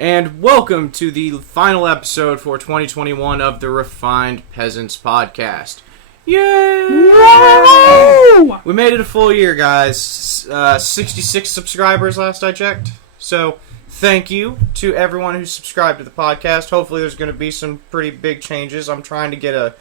And welcome to the final episode for 2021 of the Refined Peasants podcast. Yay! Woo! We made it a full year, guys. 66 subscribers last I checked. So, thank you to everyone who subscribed to the podcast. Hopefully there's going to be some pretty big changes. I'm trying to get a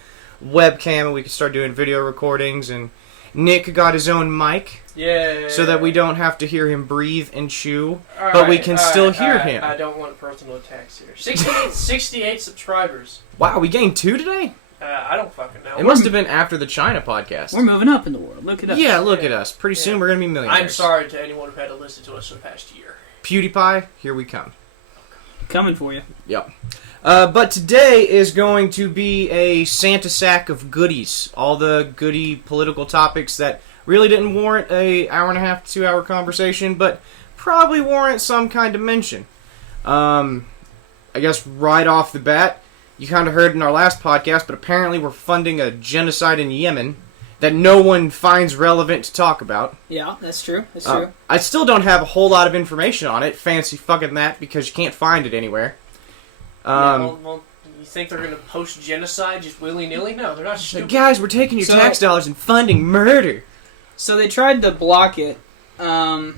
webcam and we can start doing video recordings, and Nick got his own mic. Yeah. So that we don't have to hear him breathe and chew, but we can still hear him. I don't want personal attacks here. 68 subscribers. Wow, we gained 2 today? I don't fucking know. It must have been after the China podcast. We're moving up in the world. Look at us. Yeah, look at us. Pretty soon we're going to be millionaires. I'm sorry to anyone who had to listen to us for the past year. PewDiePie, here we come. Coming for you. Yep. But today is going to be a Santa sack of goodies. All the goody political topics that really didn't warrant a hour and a half to 2 hour conversation, but probably warrant some kind of mention. I guess right off the bat, you kind of heard in our last podcast, but apparently we're funding a genocide in Yemen that no one finds relevant to talk about. Yeah, that's true. That's true. I still don't have a whole lot of information on it. Fancy fucking that, because you can't find it anywhere. Well, you think they're going to post genocide just willy-nilly? No, they're not stupid. Guys, we're taking your tax dollars and funding murder. So they tried to block it in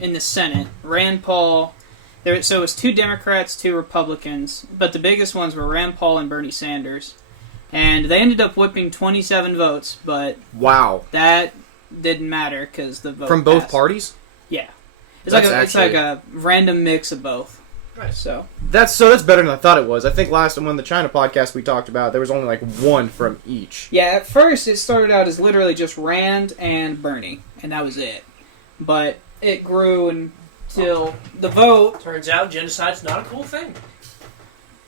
the Senate. Rand Paul... So it was 2 Democrats, 2 Republicans, but the biggest ones were Rand Paul and Bernie Sanders. And they ended up whipping 27 votes, but... Wow. That didn't matter, because the vote From both passed. parties? Yeah. It's like a random mix of both. Right. So that's better than I thought it was. I think last time when the China podcast we talked about, there was only like 1 from each. Yeah, at first it started out as literally just Rand and Bernie, and that was it. But it grew until the vote... Turns out genocide's not a cool thing.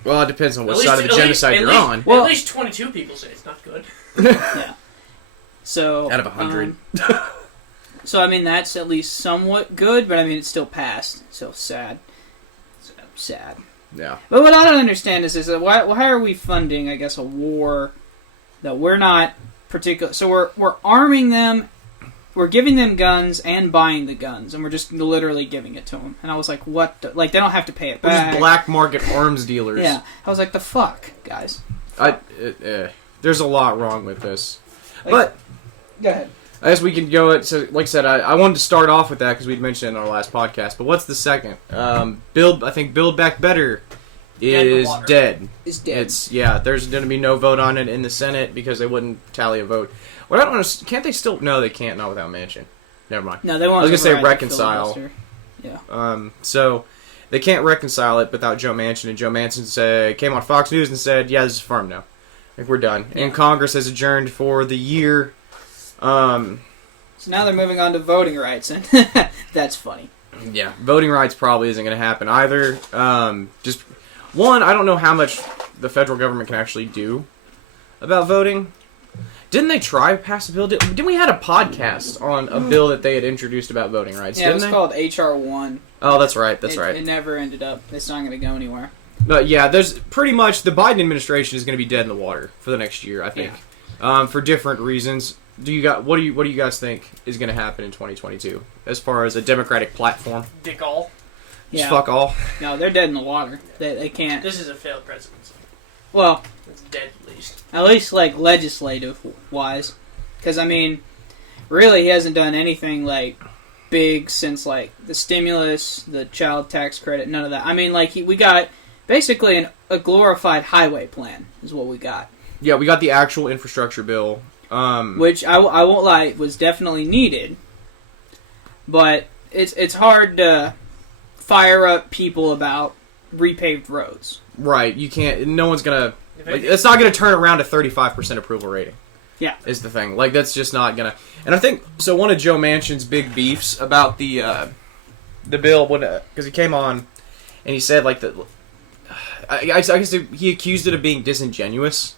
Well, it depends on what side of the genocide you're on. Well, at least 22 people say it's not good. Yeah. So out of 100. So, I mean, that's at least somewhat good, but I mean, it's still passed. So sad. Sad. Yeah. But what I don't understand is that why are we funding, I guess, a war that we're not particular... So we're arming them, we're giving them guns and buying the guns, and we're just literally giving it to them. And I was like, what? Like, they don't have to pay it back. We're just black market arms dealers. Yeah. I was like, the fuck, guys? There's a lot wrong with this. But... Go ahead. I guess we can go... So, like I said, I wanted to start off with that because we'd mentioned it in our last podcast. But what's the second? I think Build Back Better is dead. It's dead. There's going to be no vote on it in the Senate because they wouldn't tally a vote. What I don't understand, can't they still... No, they can't, not without Manchin. Never mind. No, they won't. I was going to say reconcile. Yeah. So, they can't reconcile it without Joe Manchin. And Joe Manchin came on Fox News and said, yeah, this is firm now. Like, we're done. Yeah. And Congress has adjourned for the year... So now they're moving on to voting rights, and that's funny. Yeah, voting rights probably isn't going to happen either. Just one, I don't know how much the federal government can actually do about voting. Didn't they try to pass a bill? Didn't we had a podcast on a bill that they had introduced about voting rights? Yeah, didn't it was called H.R. 1. Oh, that's right. It never ended up. It's not going to go anywhere. But yeah, there's pretty much the Biden administration is going to be dead in the water for the next year, I think, for different reasons. What do you guys think is going to happen in 2022 as far as a Democratic platform? Dick all. Just fuck all. No, they're dead in the water. They can't. This is a failed presidency. Well, it's dead at least. At least like legislative wise, because I mean, really he hasn't done anything like big since like the stimulus, the child tax credit, none of that. I mean, like we got basically a glorified highway plan is what we got. Yeah, we got the actual infrastructure bill. Which I won't lie was definitely needed, but it's hard to fire up people about repaved roads. Right, you can't. No one's gonna. It's not gonna turn around a 35% approval rating. Yeah, is the thing. Like that's just not gonna. And I think so. One of Joe Manchin's big beefs about the bill because he came on and he said like I guess he accused it of being disingenuous.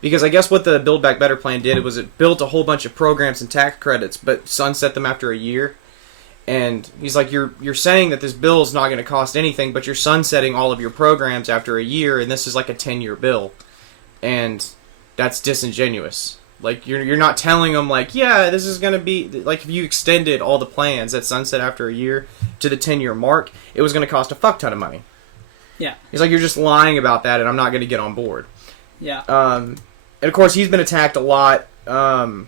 Because I guess what the Build Back Better plan did was it built a whole bunch of programs and tax credits, but sunset them after a year. And he's like, you're saying that this bill is not going to cost anything, but you're sunsetting all of your programs after a year, and this is like a 10-year bill. And that's disingenuous. Like, you're not telling them, like, yeah, this is going to be... Like, if you extended all the plans that sunset after a year to the 10-year mark, it was going to cost a fuck ton of money. Yeah. He's like, you're just lying about that, and I'm not going to get on board. Yeah. And of course, he's been attacked a lot. Who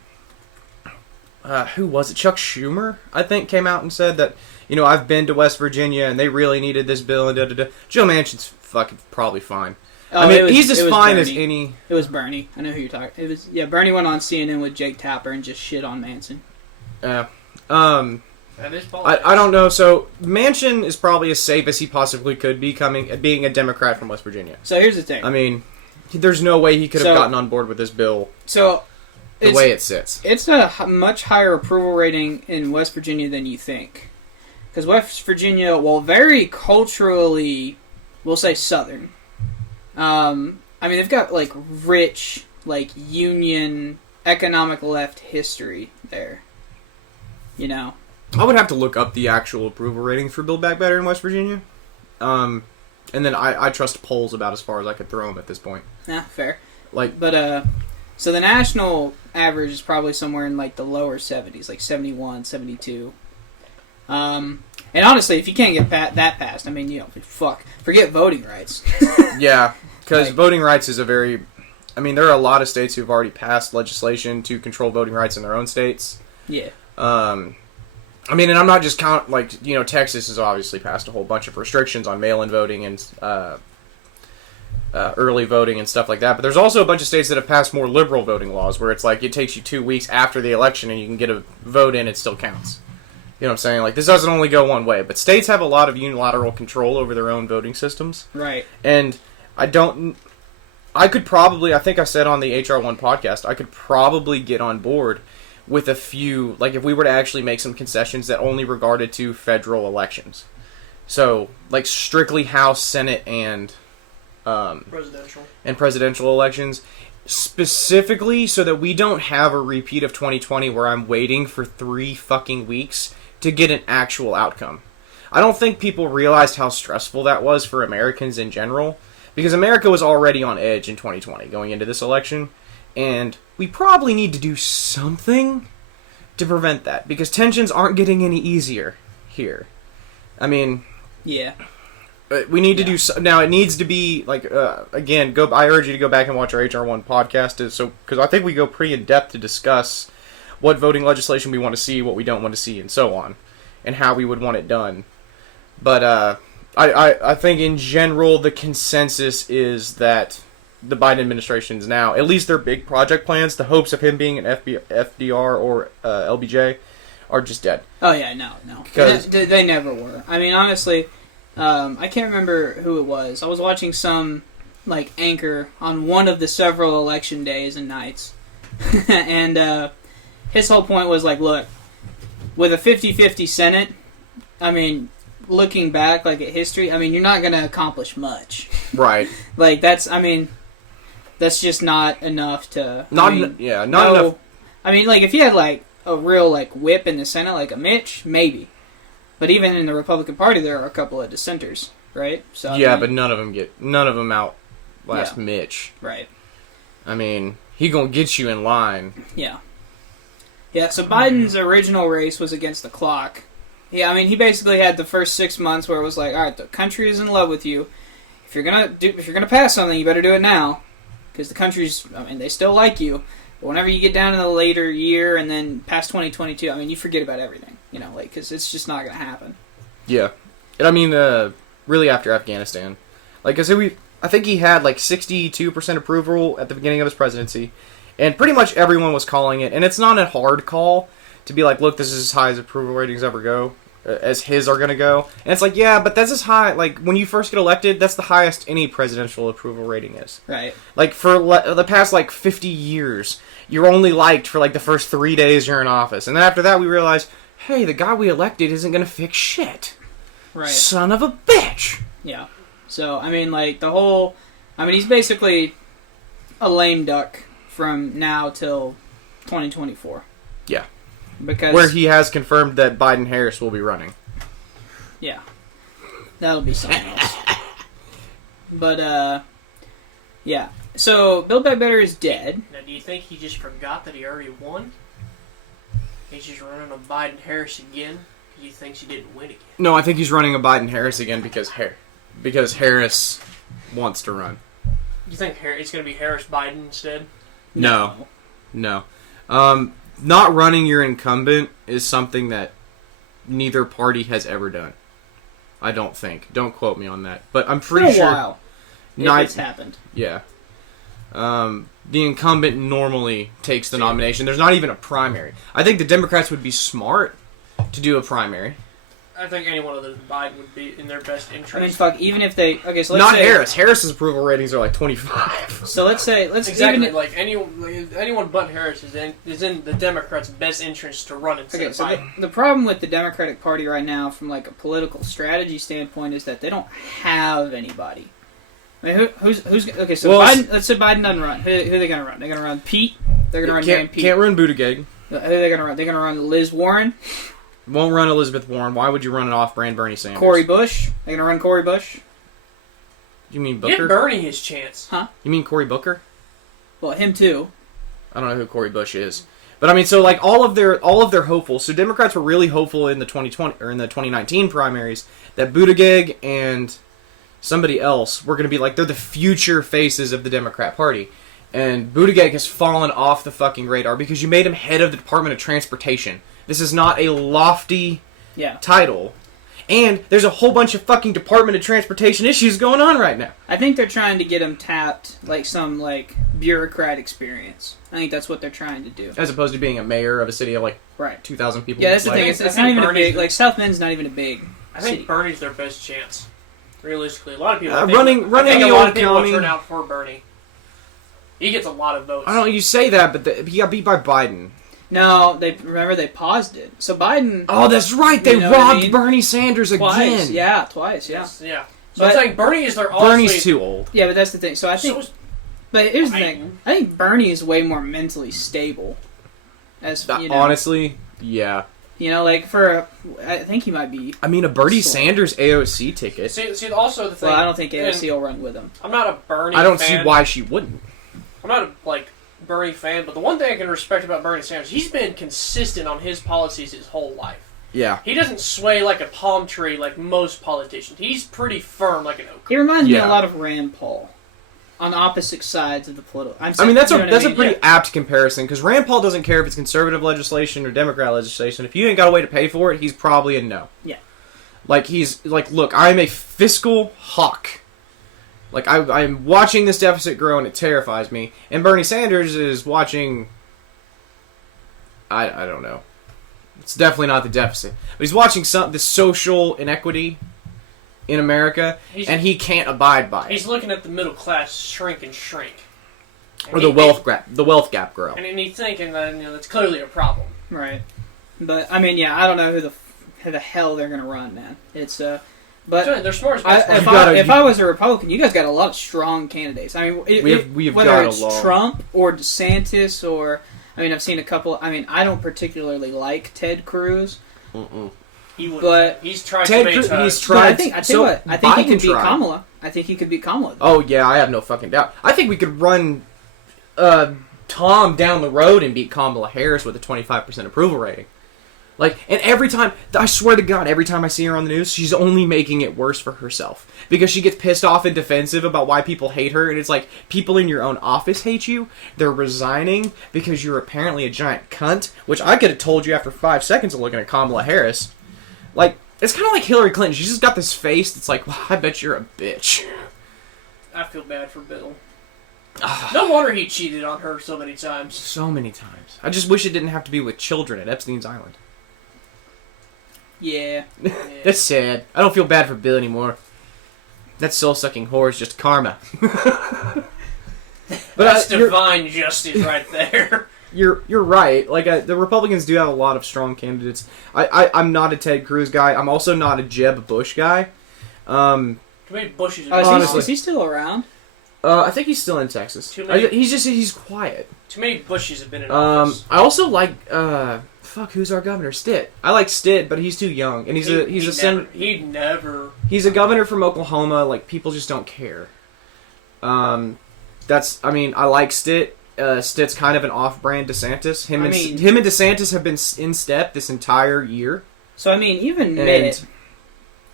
was it? Chuck Schumer, I think, came out and said that, I've been to West Virginia and they really needed this bill and da-da-da. Joe Manchin's fucking probably fine. Oh, he's as fine Bernie. as any. It was Bernie. I know who you're talking. It was Bernie went on CNN with Jake Tapper and just shit on Manson. Yeah. That is politics. I don't know. So Manchin is probably as safe as he possibly could be being a Democrat from West Virginia. So here's the thing. I mean, there's no way he could have gotten on board with this bill. So the way it sits, it's a much higher approval rating in West Virginia than you think. Because West Virginia, while very culturally, we'll say Southern. They've got like rich, like Union economic left history there. I would have to look up the actual approval rating for Build Back Better in West Virginia. And then I trust polls about as far as I could throw them at this point. Yeah, fair. So the national average is probably somewhere in like the lower 70s, like 71, 72. And honestly, if you can't get that passed, forget voting rights. Yeah, because voting rights is there are a lot of states who've already passed legislation to control voting rights in their own states. Yeah. And I'm not just Texas has obviously passed a whole bunch of restrictions on mail-in voting and early voting and stuff like that. But there's also a bunch of states that have passed more liberal voting laws where it's like it takes you 2 weeks after the election and you can get a vote in, it still counts. You know what I'm saying? Like, this doesn't only go one way. But states have a lot of unilateral control over their own voting systems. Right. And I think I said on the HR1 podcast, I could probably get on board with a few, like if we were to actually make some concessions that only regarded to federal elections. So, like strictly House, Senate, and presidential elections. Specifically so that we don't have a repeat of 2020 where I'm waiting for 3 fucking weeks to get an actual outcome. I don't think people realized how stressful that was for Americans in general, because America was already on edge in 2020 going into this election, and we probably need to do something to prevent that, because tensions aren't getting any easier here. Yeah. We need to do so. Now, it needs to be, again, I urge you to go back and watch our HR1 podcast, because I think we go pretty in-depth to discuss what voting legislation we want to see, what we don't want to see, and so on, and how we would want it done. But I think, in general, the consensus is that the Biden administration's now, at least their big project plans, the hopes of him being an FDR or LBJ, are just dead. Oh, yeah, no. Because they never were. Honestly... I can't remember who it was. I was watching some, anchor on one of the several election days and nights. And, his whole point was, look, with a 50-50 Senate, looking back, at history, you're not going to accomplish much. Right. That's just not enough to... Not enough. If you had, a real, whip in the Senate, like a Mitch, maybe. But even in the Republican Party, there are a couple of dissenters, right? So but none of them outlast Mitch. Right. He gonna get you in line. Yeah. Yeah. So Biden's original race was against the clock. Yeah, he basically had the first 6 months where it was like, all right, the country is in love with you. If you're gonna pass something, you better do it now, because the country's, they still like you. But whenever you get down in the later year and then past 2022, you forget about everything. Because it's just not going to happen. Yeah. And really after Afghanistan. I think he had 62% approval at the beginning of his presidency. And pretty much everyone was calling it. And it's not a hard call to be like, look, this is as high as approval ratings ever go. As his are going to go. And it's but that's as high. When you first get elected, that's the highest any presidential approval rating is. Right. For the past 50 years, you're only liked for the first 3 days you're in office. And then after that, we realized, hey, the guy we elected isn't going to fix shit. Right. Son of a bitch. Yeah. So, the whole... he's basically a lame duck from now till 2024. Yeah. Because... Where he has confirmed that Biden-Harris will be running. Yeah. That'll be something else. But, yeah. So, Build Back Better is dead. Now, do you think he just forgot that he already won? He's just running a Biden-Harris again because he thinks he didn't win again. No, I think he's running a Biden-Harris again because because Harris wants to run. You think it's going to be Harris Biden instead? No. Not running your incumbent is something that neither party has ever done. I don't think. Don't quote me on that, but I'm pretty sure. It's been a while. If it's happened. Yeah. The incumbent normally takes the nomination. There's not even a primary. I think the Democrats would be smart to do a primary. I think anyone other than Biden would be in their best interest. I mean, fuck, even if they... Okay, so let's Not say... Harris. Harris's approval ratings are like 25. So let's say... Exactly, even, like anyone but Harris is in the Democrats' best interest to run instead of Biden. The problem with the Democratic Party right now, from like a political strategy standpoint, is that they don't have anybody. I mean, who's okay? So Well, Biden. Let's say Biden doesn't run. Who are they going to run? They're going to run Pete. They're going to run Dan Pete. Can't run Buttigieg. Who are they going to run? They're going to run Liz Warren. Won't run Elizabeth Warren. Why would you run an off-brand Bernie Sanders? Cory Bush. They're going to run Cory Bush. You mean Give Booker? Bernie his chance. Huh? You mean Cory Booker? Well, him too. I don't know who Cory Bush is. But I mean, so like all of their hopefuls. So Democrats were really hopeful in the 2020 or in the 2019 primaries that Buttigieg and somebody else were going to be like, they're the future faces of the Democrat Party. And Buttigieg has fallen off the fucking radar because you made him head of the Department of Transportation. This is not a lofty title. And there's a whole bunch of fucking Department of Transportation issues going on right now. I think they're trying to get him tapped like some like bureaucrat experience. I think that's what they're trying to do. As opposed to being a mayor of a city of like right 2,000 people. Yeah, that's the like, thing. It's not even a big... Like, South Bend's not even a big I think city. Bernie's their best chance. Realistically, a lot of people... running I think the a lot old of people county... will turn out for Bernie. He gets a lot of votes. I don't know, you say that, but he got beat by Biden. No, they paused it. So Biden... Oh, that's right. They robbed Bernie Sanders twice. again. Yeah, twice. Yeah. Yeah. So I think Bernie is their... Bernie's too old. Yeah, but that's the thing. So I think... But here's the thing. I think Bernie is way more mentally stable. As you know, honestly, yeah. You know, like I think he might be. I mean, a Bernie Sanders AOC ticket. See, also the thing. Well, I don't think AOC will run with him. I'm not a Bernie. I don't fan. see why she wouldn't. I'm not a Bernie fan, but the one thing I can respect about Bernie Sanders, he's been consistent on his policies his whole life. Yeah. He doesn't sway like a palm tree like most politicians. He's pretty firm like an oak. He reminds me a lot of Rand Paul. On opposite sides of the political... I mean, that's a pretty apt comparison, because Rand Paul doesn't care if it's conservative legislation or Democrat legislation. If you ain't got a way to pay for it, he's probably a no. Yeah. Like, he's... Like, look, I'm a fiscal hawk. Like, I'm watching this deficit grow, and it terrifies me. And Bernie Sanders is watching... I don't know. It's definitely not the deficit. But he's watching the social inequity in America, and he can't abide by it. He's looking at the middle class shrink and shrink. And or the wealth gap grow. And he's thinking that that's clearly a problem. Right. But, I mean, yeah, I don't know who the hell they're going to run, man. It's, but they're smart if I was a Republican, you guys got a lot of strong candidates. I mean, we've whether got it's a lot. Trump or DeSantis or... I mean, I've seen a couple... I mean, I don't particularly like Ted Cruz. He's tried Ted to Cruz, make... he's tried... I think he could beat Kamala. I think he could beat Kamala. Oh, yeah, I have no fucking doubt. I think we could run Tom down the road and beat Kamala Harris with a 25% approval rating. Like, and every time... I swear to God, every time I see her on the news, she's only making it worse for herself. Because she gets pissed off and defensive about why people hate her, and it's like, people in your own office hate you. They're resigning because you're apparently a giant cunt, which I could have told you after 5 seconds of looking at Kamala Harris. Like, it's kind of like Hillary Clinton. She's just got this face that's like, well, I bet you're a bitch. I feel bad for Bill. No wonder he cheated on her so many times. So many times. I just wish it didn't have to be with children at Epstein's Island. Yeah. That's sad. I don't feel bad for Bill anymore. That soul-sucking whore is just karma. But that's divine justice right there. You're right. Like, the Republicans do have a lot of strong candidates. I'm not a Ted Cruz guy. I'm also not a Jeb Bush guy. Too many Bushes. Is he still around? I think he's still in Texas. He's quiet. Too many Bushes have been in office. I also like who's our governor? Stitt. I like Stitt, but he's too young, and he's he'd never. He's a governor from Oklahoma. Like, people just don't care. I like Stitt. Stitt's kind of an off-brand DeSantis. Him and DeSantis have been in step this entire year. So I mean, even Mitt.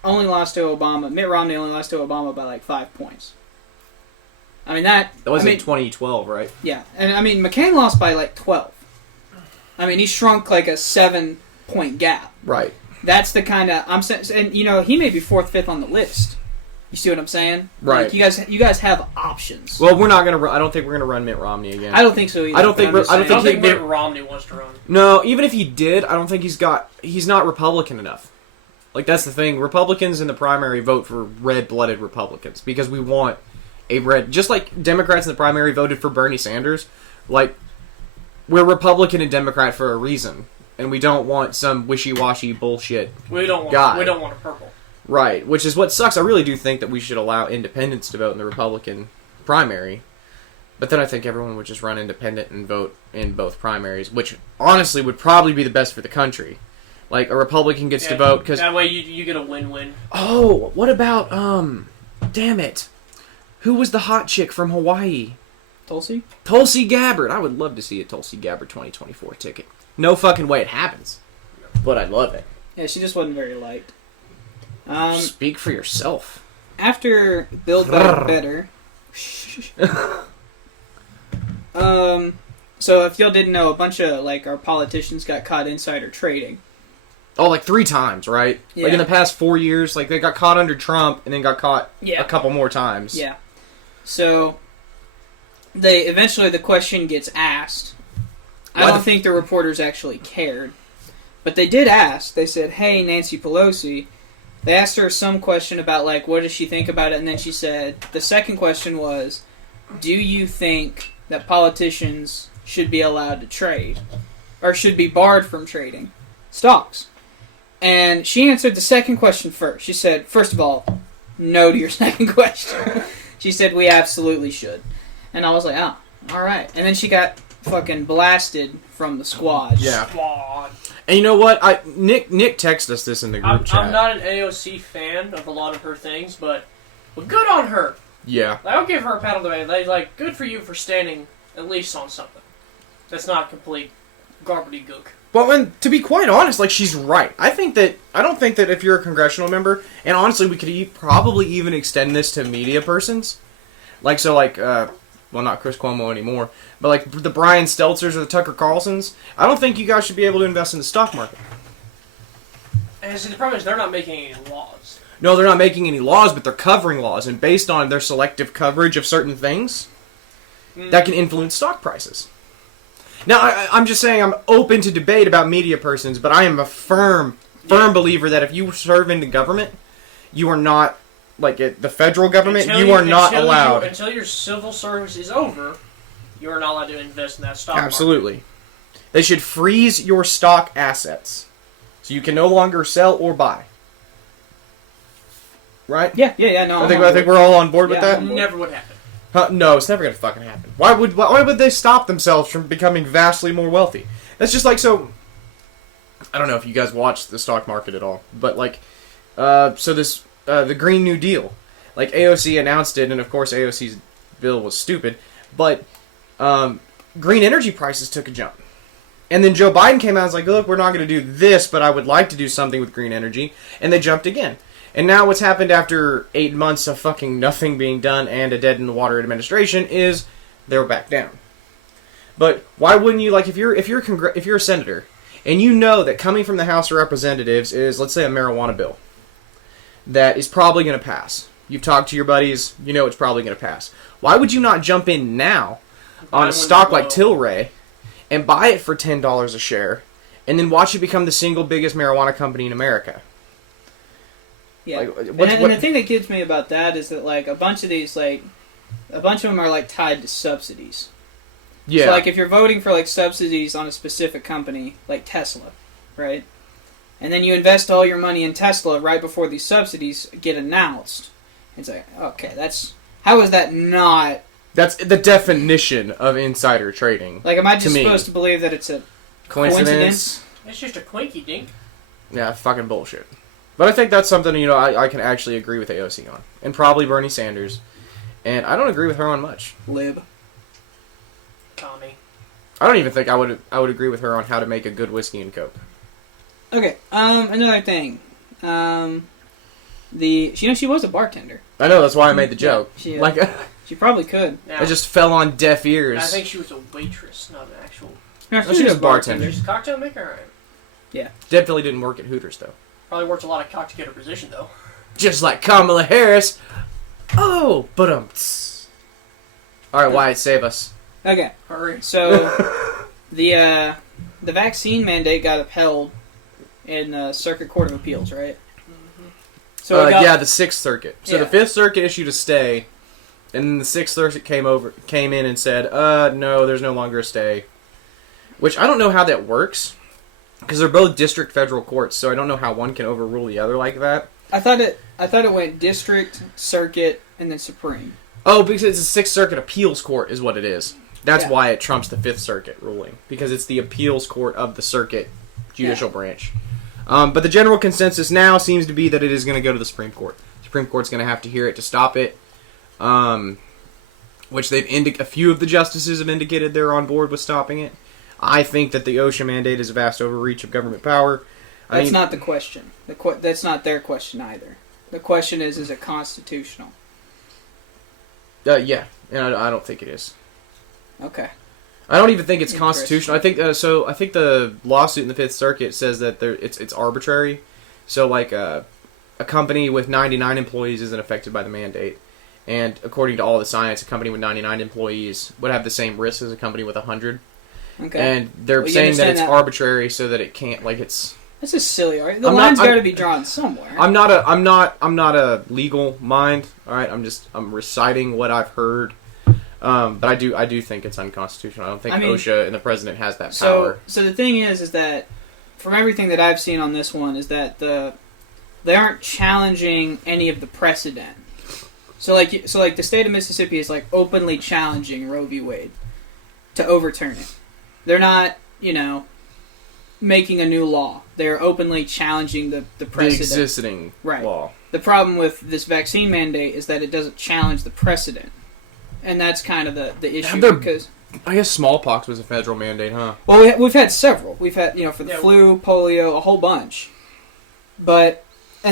only lost to Obama. Mitt Romney only lost to Obama by like 5 points. I mean that was in 2012, right? Yeah, and I mean McCain lost by like 12. I mean he shrunk like a 7-point gap. Right. That's the kind of I'm saying, and you know he may be 4th, 5th on the list. You see what I'm saying? Right. Like, you guys have options. Well, we're not gonna. I don't think we're gonna run Mitt Romney again. I don't think so either. I don't think. I don't think Mitt Romney wants to run. No, even if he did, I don't think he's not Republican enough. Like that's the thing. Republicans in the primary vote for red-blooded Republicans because we want a red. Just like Democrats in the primary voted for Bernie Sanders. Like we're Republican and Democrat for a reason, and we don't want some wishy-washy bullshit. We don't want. guy. We don't want a purple. Right, which is what sucks. I really do think that we should allow independents to vote in the Republican primary. But then I think everyone would just run independent and vote in both primaries, which honestly would probably be the best for the country. Like, a Republican gets to vote because... That way you get a win-win. Oh, what about, damn it. Who was the hot chick from Hawaii? Tulsi? Tulsi Gabbard. I would love to see a Tulsi Gabbard 2024 ticket. No fucking way it happens. But I'd love it. Yeah, she just wasn't very liked. Speak for yourself. After Build Back Better... So if y'all didn't know, a bunch of, like, our politicians got caught insider trading. Oh, like 3 times, right? Yeah. Like in the past 4 years, like they got caught under Trump and then got caught a couple more times. Yeah. So, eventually the question gets asked. I don't think the reporters actually cared. But they did ask. They said, hey, Nancy Pelosi. They asked her some question about, like, what does she think about it? And then she said, the second question was, do you think that politicians should be allowed to trade? Or should be barred from trading stocks? And she answered the second question first. She said, first of all, no to your second question. She said, we absolutely should. And I was like, oh, alright. And then she got fucking blasted from the squad. Yeah. Squad. And you know what? Nick texted us this in the group chat. I'm not an AOC fan of a lot of her things, but good on her. Yeah. I'll give her a pat on the back. Like, good for you for standing at least on something. That's not complete garbity-gook. Well, and to be quite honest, like, she's right. I don't think that if you're a congressional member, and honestly, we could probably even extend this to media persons. Like, so, like, well, not Chris Cuomo anymore, but, like, the Brian Stelzers or the Tucker Carlsons, I don't think you guys should be able to invest in the stock market. And see, the problem is they're not making any laws. No, they're not making any laws, but they're covering laws, and based on their selective coverage of certain things, that can influence stock prices. Now, I'm just saying I'm open to debate about media persons, but I am a firm believer that if you serve in the government, you are not, like the federal government, you are not allowed. Until your civil service is over, you are not allowed to invest in that stock Absolutely. market. They should freeze your stock assets, so you can no longer sell or buy. Right? Yeah, no. I think we're all on board with that. Never would happen. No, it's never gonna fucking happen. Why would they stop themselves from becoming vastly more wealthy? That's just like, so I don't know if you guys watch the stock market at all, but like so this the Green New Deal, like AOC announced it, and of course AOC's bill was stupid, but green energy prices took a jump. And then Joe Biden came out and was like, look, we're not going to do this, but I would like to do something with green energy, and they jumped again. And now what's happened after 8 months of fucking nothing being done and a dead-in-the-water administration is they're back down. But why wouldn't you, like, if you're a senator, and you know that coming from the House of Representatives is, let's say, a marijuana bill that is probably going to pass. You've talked to your buddies, you know it's probably going to pass. Why would you not jump in now on a stock like Tilray and buy it for $10 a share, and then watch it become the single biggest marijuana company in America? Yeah, like, and the thing that gets me about that is that, like, a bunch of them are, like, tied to subsidies. Yeah. So, like, if you're voting for, like, subsidies on a specific company, like Tesla, right? And then you invest all your money in Tesla right before these subsidies get announced. It's like, okay, how is that not... That's the definition of insider trading. Like, am I just supposed to believe that it's a coincidence? It's just a quinky dink. Yeah, fucking bullshit. But I think that's something, you know, I can actually agree with AOC on. And probably Bernie Sanders. And I don't agree with her on much. Lib. Tommy. I don't even think I would agree with her on how to make a good whiskey and coke. Okay, another thing. She was a bartender. I know, that's why I made the joke. She, like, she probably could. Now, it just fell on deaf ears. I think she was a waitress, not an actual. No, she was a bartender. She's a cocktail maker, alright. Yeah. Definitely didn't work at Hooters, though. Probably worked a lot of cocktail position, though. Just like Kamala Harris. Oh, but Alright, Wyatt, save us. Okay. Hurry. So, the vaccine mandate got upheld in the Circuit Court of Appeals, right? Mm-hmm. So yeah, the 6th Circuit. So Yeah. the 5th Circuit issued a stay, and then the 6th Circuit came in and said, no, there's no longer a stay. Which I don't know how that works, because they're both district federal courts, so I don't know how one can overrule the other like that. I thought it went district, circuit, and then supreme. Oh, because it's a 6th Circuit appeals court is what it is. That's Yeah. why it trumps the 5th Circuit ruling, because it's the appeals court of the circuit judicial branch. But the general consensus now seems to be that it is going to go to the Supreme Court. The Supreme Court's going to have to hear it to stop it, which a few of the justices have indicated they're on board with stopping it. I think that the OSHA mandate is a vast overreach of government power. That's not the question. That's not their question either. The question is it constitutional? Yeah, and I don't think it is. Okay. I don't even think it's constitutional. I think I think the lawsuit in the 5th Circuit says that it's arbitrary. So like a company with 99 employees isn't affected by the mandate, and according to all the science, a company with 99 employees would have the same risk as a company with 100. Okay. And they're saying that it's arbitrary so that it can't That's just silly. Right? The line's got to be drawn somewhere. I'm not a legal mind. All right, I'm reciting what I've heard. But I do think it's unconstitutional. I don't think OSHA and the president has that power. So the thing is that from everything that I've seen on this one is that they aren't challenging any of the precedent. So the state of Mississippi is like openly challenging Roe v. Wade to overturn it. They're not, making a new law. They're openly challenging the precedent. The existing law. The problem with this vaccine mandate is that it doesn't challenge the precedent. And that's kind of the issue because I guess smallpox was a federal mandate, huh? Well, we've had several. We've had for the flu, polio, a whole bunch, and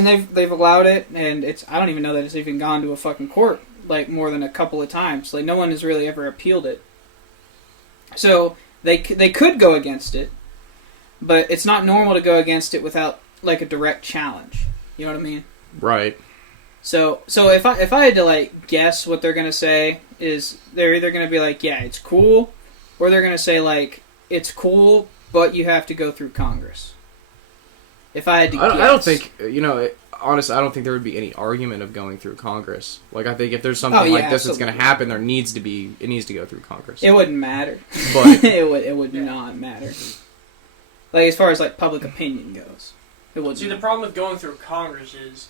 they've allowed it, and I don't even know that it's even gone to a fucking court like more than a couple of times. Like no one has really ever appealed it. So they could go against it, but it's not normal to go against it without like a direct challenge. You know what I mean? Right. So if I had to guess what they're gonna say is they're either gonna be like, yeah, it's cool, or they're gonna say like it's cool, but you have to go through Congress. If I had to guess. I don't think honestly, I don't think there would be any argument of going through Congress. Like I think if there's something like this that's gonna happen, it needs to go through Congress. It wouldn't matter. But it would not matter. Like as far as public opinion goes, it would. See, the problem with going through Congress is,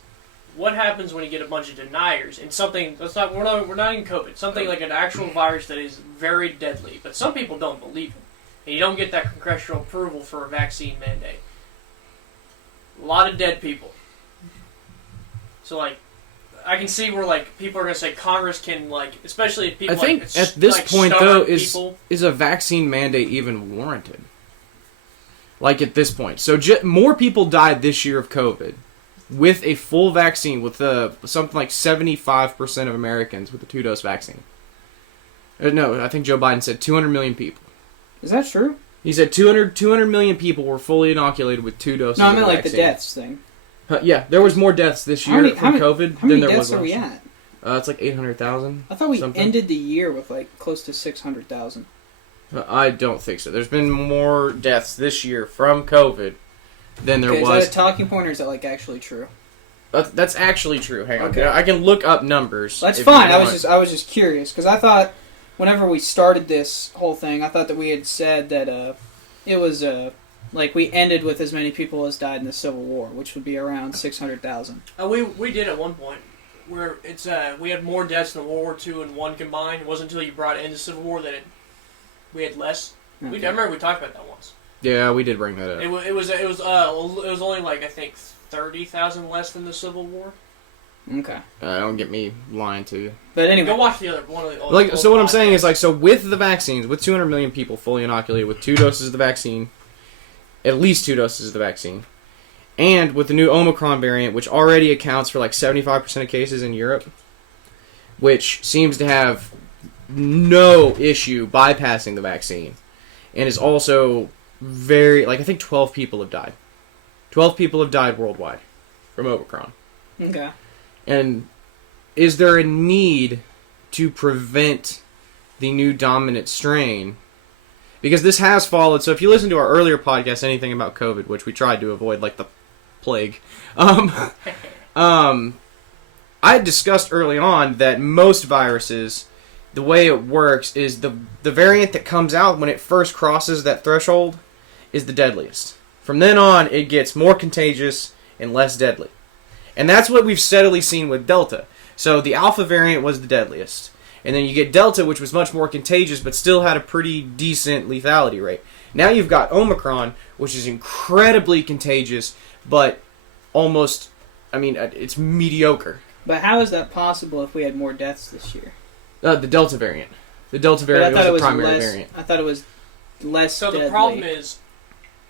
what happens when you get a bunch of deniers and something that's not we're not in COVID, something like an actual virus that is very deadly, but some people don't believe it, and you don't get that congressional approval for a vaccine mandate. A lot of dead people. So I can see where people are gonna say Congress can especially if people. I think at this point though is a vaccine mandate even warranted? At this point, so more people died this year of COVID. With a full vaccine, with something like 75% of Americans with a 2-dose vaccine. No, I think Joe Biden said 200 million people. Is that true? He said 200 million people were fully inoculated with 2 doses of the vaccine. No, I meant the deaths thing. Yeah, there was more deaths this year from COVID than there was last year. How many deaths are we at? It's like 800,000. I thought we ended the year with close to 600,000. I don't think so. There's been more deaths this year from COVID than there was. Is that a talking point, or is that actually true? That's actually true. Hang on, okay. I can look up numbers. That's fine. I was just curious because I thought whenever we started this whole thing, I thought that we had said that it was we ended with as many people as died in the Civil War, which would be around 600,000. We did at one point where it's we had more deaths in the World War II and one combined. It wasn't until you brought it into Civil War that we had less. Okay. I remember we talked about that once. Yeah, we did bring that up. It was only I think 30,000 less than the Civil War. Okay. Don't get me lying to you. But anyway, go watch the other one of the. So what I'm saying is so with the vaccines, with 200 million people fully inoculated with 2 doses of the vaccine, at least 2 doses of the vaccine, And with the new Omicron variant, which already accounts for like 75% of cases in Europe, which seems to have no issue bypassing the vaccine, and is also very, like, I think 12 people have died. 12 people have died worldwide from Omicron. Okay. And is there a need to prevent the new dominant strain? Because this has followed, so if you listen to our earlier podcast, anything about COVID, which we tried to avoid like the plague, I had discussed early on that most viruses, the way it works is the variant that comes out when it first crosses that threshold is the deadliest. From then on, it gets more contagious and less deadly. And that's what we've steadily seen with Delta. So the Alpha variant was the deadliest. And then you get Delta, which was much more contagious, but still had a pretty decent lethality rate. Now you've got Omicron, which is incredibly contagious, but almost, I mean, it's mediocre. But how is that possible if we had more deaths this year? The Delta variant. The Delta variant was the primary variant. I thought it was less So deadly. the problem is...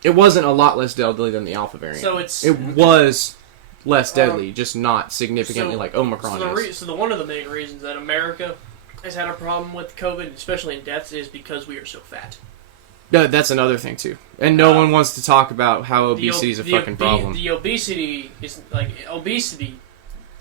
It wasn't a lot less deadly than the Alpha variant. So it's... It was less deadly, just not significantly like Omicron is. So one of the main reasons that America has had a problem with COVID, especially in deaths, is because we are so fat. No, that's another thing too. And no one wants to talk about how obesity is a fucking problem. The obesity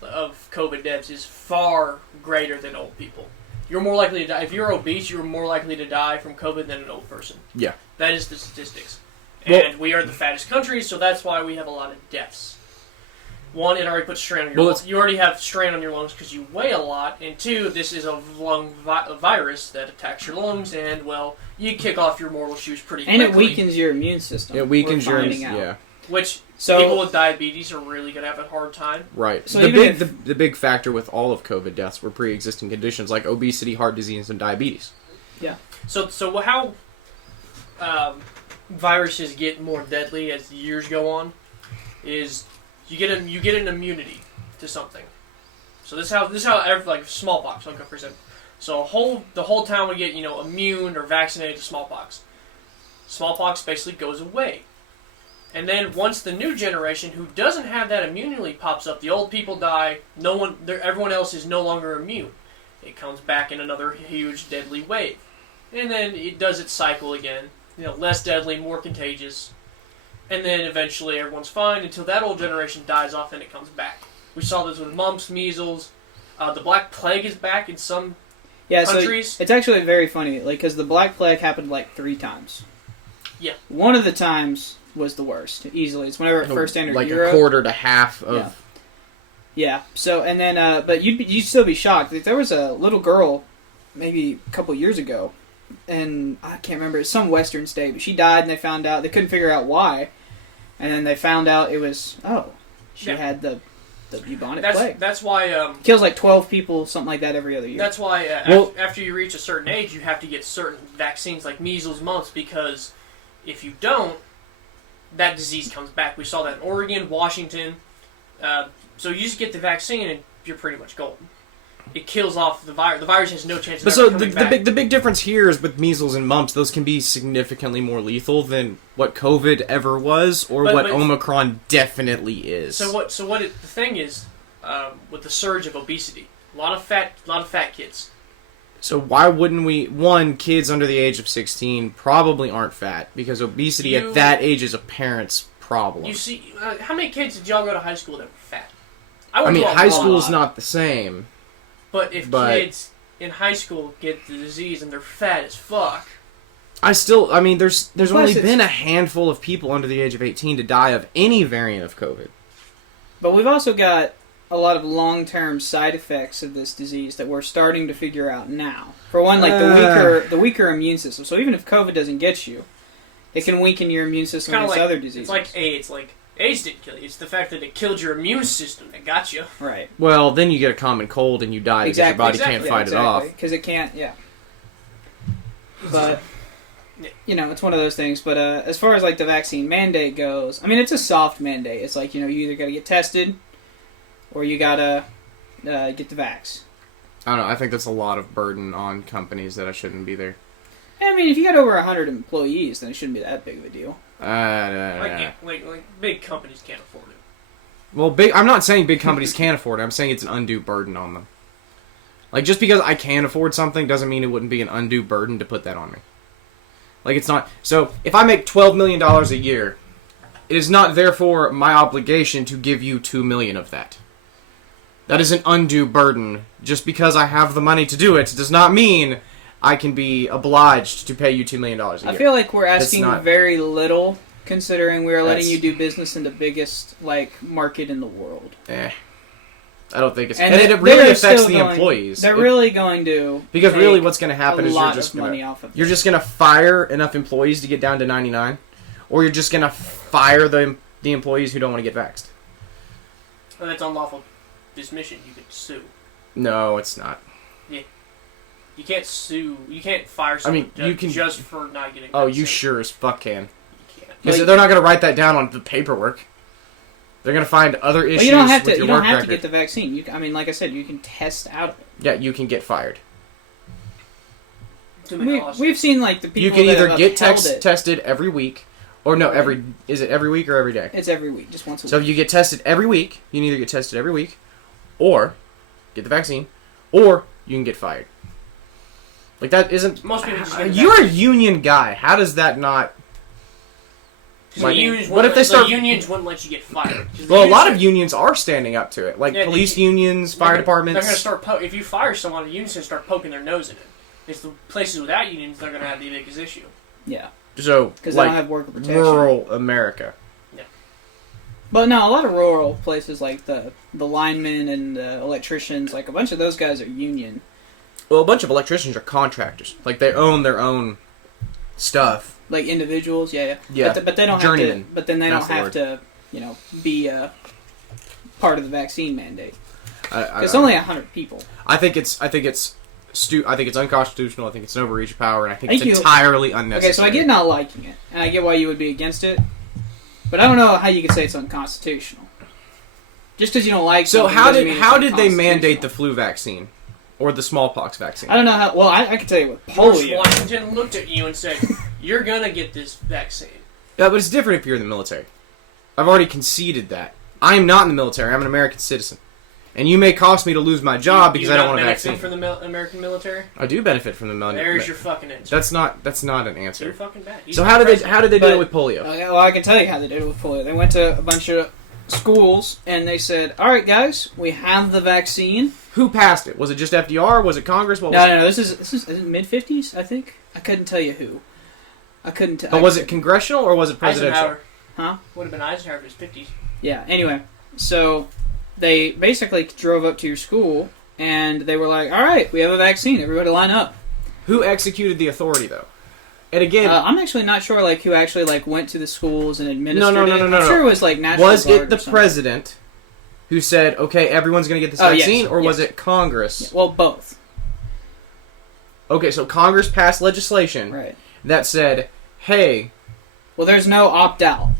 of COVID deaths is far greater than old people. You're more likely to die if you're obese. You're more likely to die from COVID than an old person. Yeah, that is the statistics. Well, and we are the fattest country, so that's why we have a lot of deaths. One, it already puts strain on your lungs. You already have strain on your lungs because you weigh a lot. And two, this is a virus that attacks your lungs, and, well, you kick off your mortal shoes pretty quickly. And it weakens your immune system. It weakens your yeah. Which people with diabetes are really going to have a hard time. Right. So the big factor with all of COVID deaths were pre-existing conditions like obesity, heart disease, and diabetes. Yeah. So how viruses get more deadly as the years go on is you get an immunity to something. So this is how like smallpox, like for example. So the whole town would get immune or vaccinated to smallpox. Smallpox basically goes away. And then once the new generation who doesn't have that immunity pops up, the old people die. Everyone else is no longer immune. It comes back in another huge deadly wave, and then it does its cycle again. Less deadly, more contagious, and then eventually everyone's fine until that old generation dies off and it comes back. We saw this with mumps, measles. The Black Plague is back in some countries. So it's actually very funny, because the Black Plague happened 3 times. Yeah. One of the times was the worst, easily. It's whenever it first entered Europe. Like a quarter to half of... Yeah. So, and then, but you'd still be shocked. There was a little girl, maybe a couple years ago, and I can't remember, it's some western state, but she died and they found out, they couldn't figure out why, and then they found out it was, she had the bubonic plague. That's why... kills 12 people, something like that, every other year. That's why after you reach a certain age, you have to get certain vaccines like measles, mumps, because if you don't, that disease comes back. We saw that in Oregon, Washington. So you just get the vaccine and you're pretty much golden. It kills off the virus. The virus has no chance of ever coming back. The big difference here is with measles and mumps, those can be significantly more lethal than what COVID ever was, or what Omicron definitely is. The thing is, with the surge of obesity, a lot of fat kids. So why wouldn't we? Kids under the age of 16 probably aren't fat, because obesity at that age is a parent's problem. You see, how many kids did y'all go to high school that were fat? I mean, high school's not the same. But if kids in high school get the disease and they're fat as fuck... there's only been a handful of people under the age of 18 to die of any variant of COVID. But we've also got a lot of long-term side effects of this disease that we're starting to figure out now. For one, the weaker immune system. So even if COVID doesn't get you, it can weaken your immune system against other diseases. It's like AIDS didn't kill you. It's the fact that it killed your immune system that got you. Right. Well, then you get a common cold and you die because your body can't fight it off. Because it can't, But, it's one of those things. But as far as, the vaccine mandate goes, it's a soft mandate. It's you either got to get tested or you got to get the vax. I don't know. I think that's a lot of burden on companies that I shouldn't be there. If you got over 100 employees, then it shouldn't be that big of a deal. Like big companies can't afford it. Well, I'm not saying big companies can't afford it. I'm saying it's an undue burden on them. Like, just because I can afford something doesn't mean it wouldn't be an undue burden to put that on me. Like, it's not... So, if I make $12 million a year, it is not, therefore, my obligation to give you $2 million of that. That is an undue burden. Just because I have the money to do it does not mean I can be obliged to pay you $2 million a year. I feel like we're asking very little, considering we are letting you do business in the biggest market in the world. I don't think it's... And it really affects the employees. They're really going to... Because really what's going to happen is you're just going to fire enough employees to get down to 99, or you're just going to fire the employees who don't want to get vaxxed. Well, that's unlawful dismission. You could sue. No, it's not. Yeah. You can't sue. You can't fire someone just for not getting vaccinated. Oh, you sure as fuck can. You can't. Because they're not going to write that down on the paperwork. They're going to find other issues with your work record. You don't have to get the vaccine. Like I said, you can test out of it. Yeah, you can get fired. We've seen the people you can either get tested every week, or no, is it every week or every day? It's every week, just once a week. So if you get tested every week, you can either get tested every week, or get the vaccine, or you can get fired. Like, that isn't... Most people just you're a union guy. How does that not... What if they start? The unions wouldn't let you get fired. Well, a lot of unions are standing up to it, like police unions, fire departments. They're going to start. If you fire someone, the unions going to start poking their nose in it. It's the places without unions that are going to have the biggest issue. Yeah. So, because they don't have worker protection. Rural America. Yeah. But no, a lot of rural places like the linemen and the electricians, like a bunch of those guys are union. Well, a bunch of electricians are contractors. Like, they own their own stuff. Like individuals, yeah. But they don't Journeyman. have to. But then they don't have to, be part of the vaccine mandate. It's only 100 people. I think it's unconstitutional. I think it's an overreach of power, and I think it's entirely unnecessary. Okay, so I get not liking it, and I get why you would be against it, but I don't know how you could say it's unconstitutional. Just because you don't like. So how did they mandate the flu vaccine? Or the smallpox vaccine? I don't know how... Well, I can tell you with George polio... Washington looked at you and said, you're going to get this vaccine. Yeah, but it's different if you're in the military. I've already conceded that. I am not in the military. I'm an American citizen. And you may cost me to lose my job because I don't want a vaccine. You benefit from the American military? I do benefit from the military. There's your fucking answer. That's not an answer. You're fucking bad. So how did they do it with polio? Okay, well, I can tell you how they did it with polio. They went to a bunch of schools and they said, all right, guys, we have the vaccine. Who passed it? Was it just FDR? Was it Congress? No. This is mid-50s, I think. I couldn't tell you who. But was it congressional or was it presidential? Eisenhower. Huh? Would have been Eisenhower if it was 50s. Yeah, anyway. So they basically drove up to your school and they were like, all right, we have a vaccine. Everybody line up. Who executed the authority, though? And again... I'm actually not sure who actually went to the schools and administered it. No. I'm sure it was National Was Guard it the president who said, okay, everyone's going to get this vaccine, yes, or was it Congress? Yeah, well, both. Okay, so Congress passed legislation that said, hey... Well, there's no opt-out.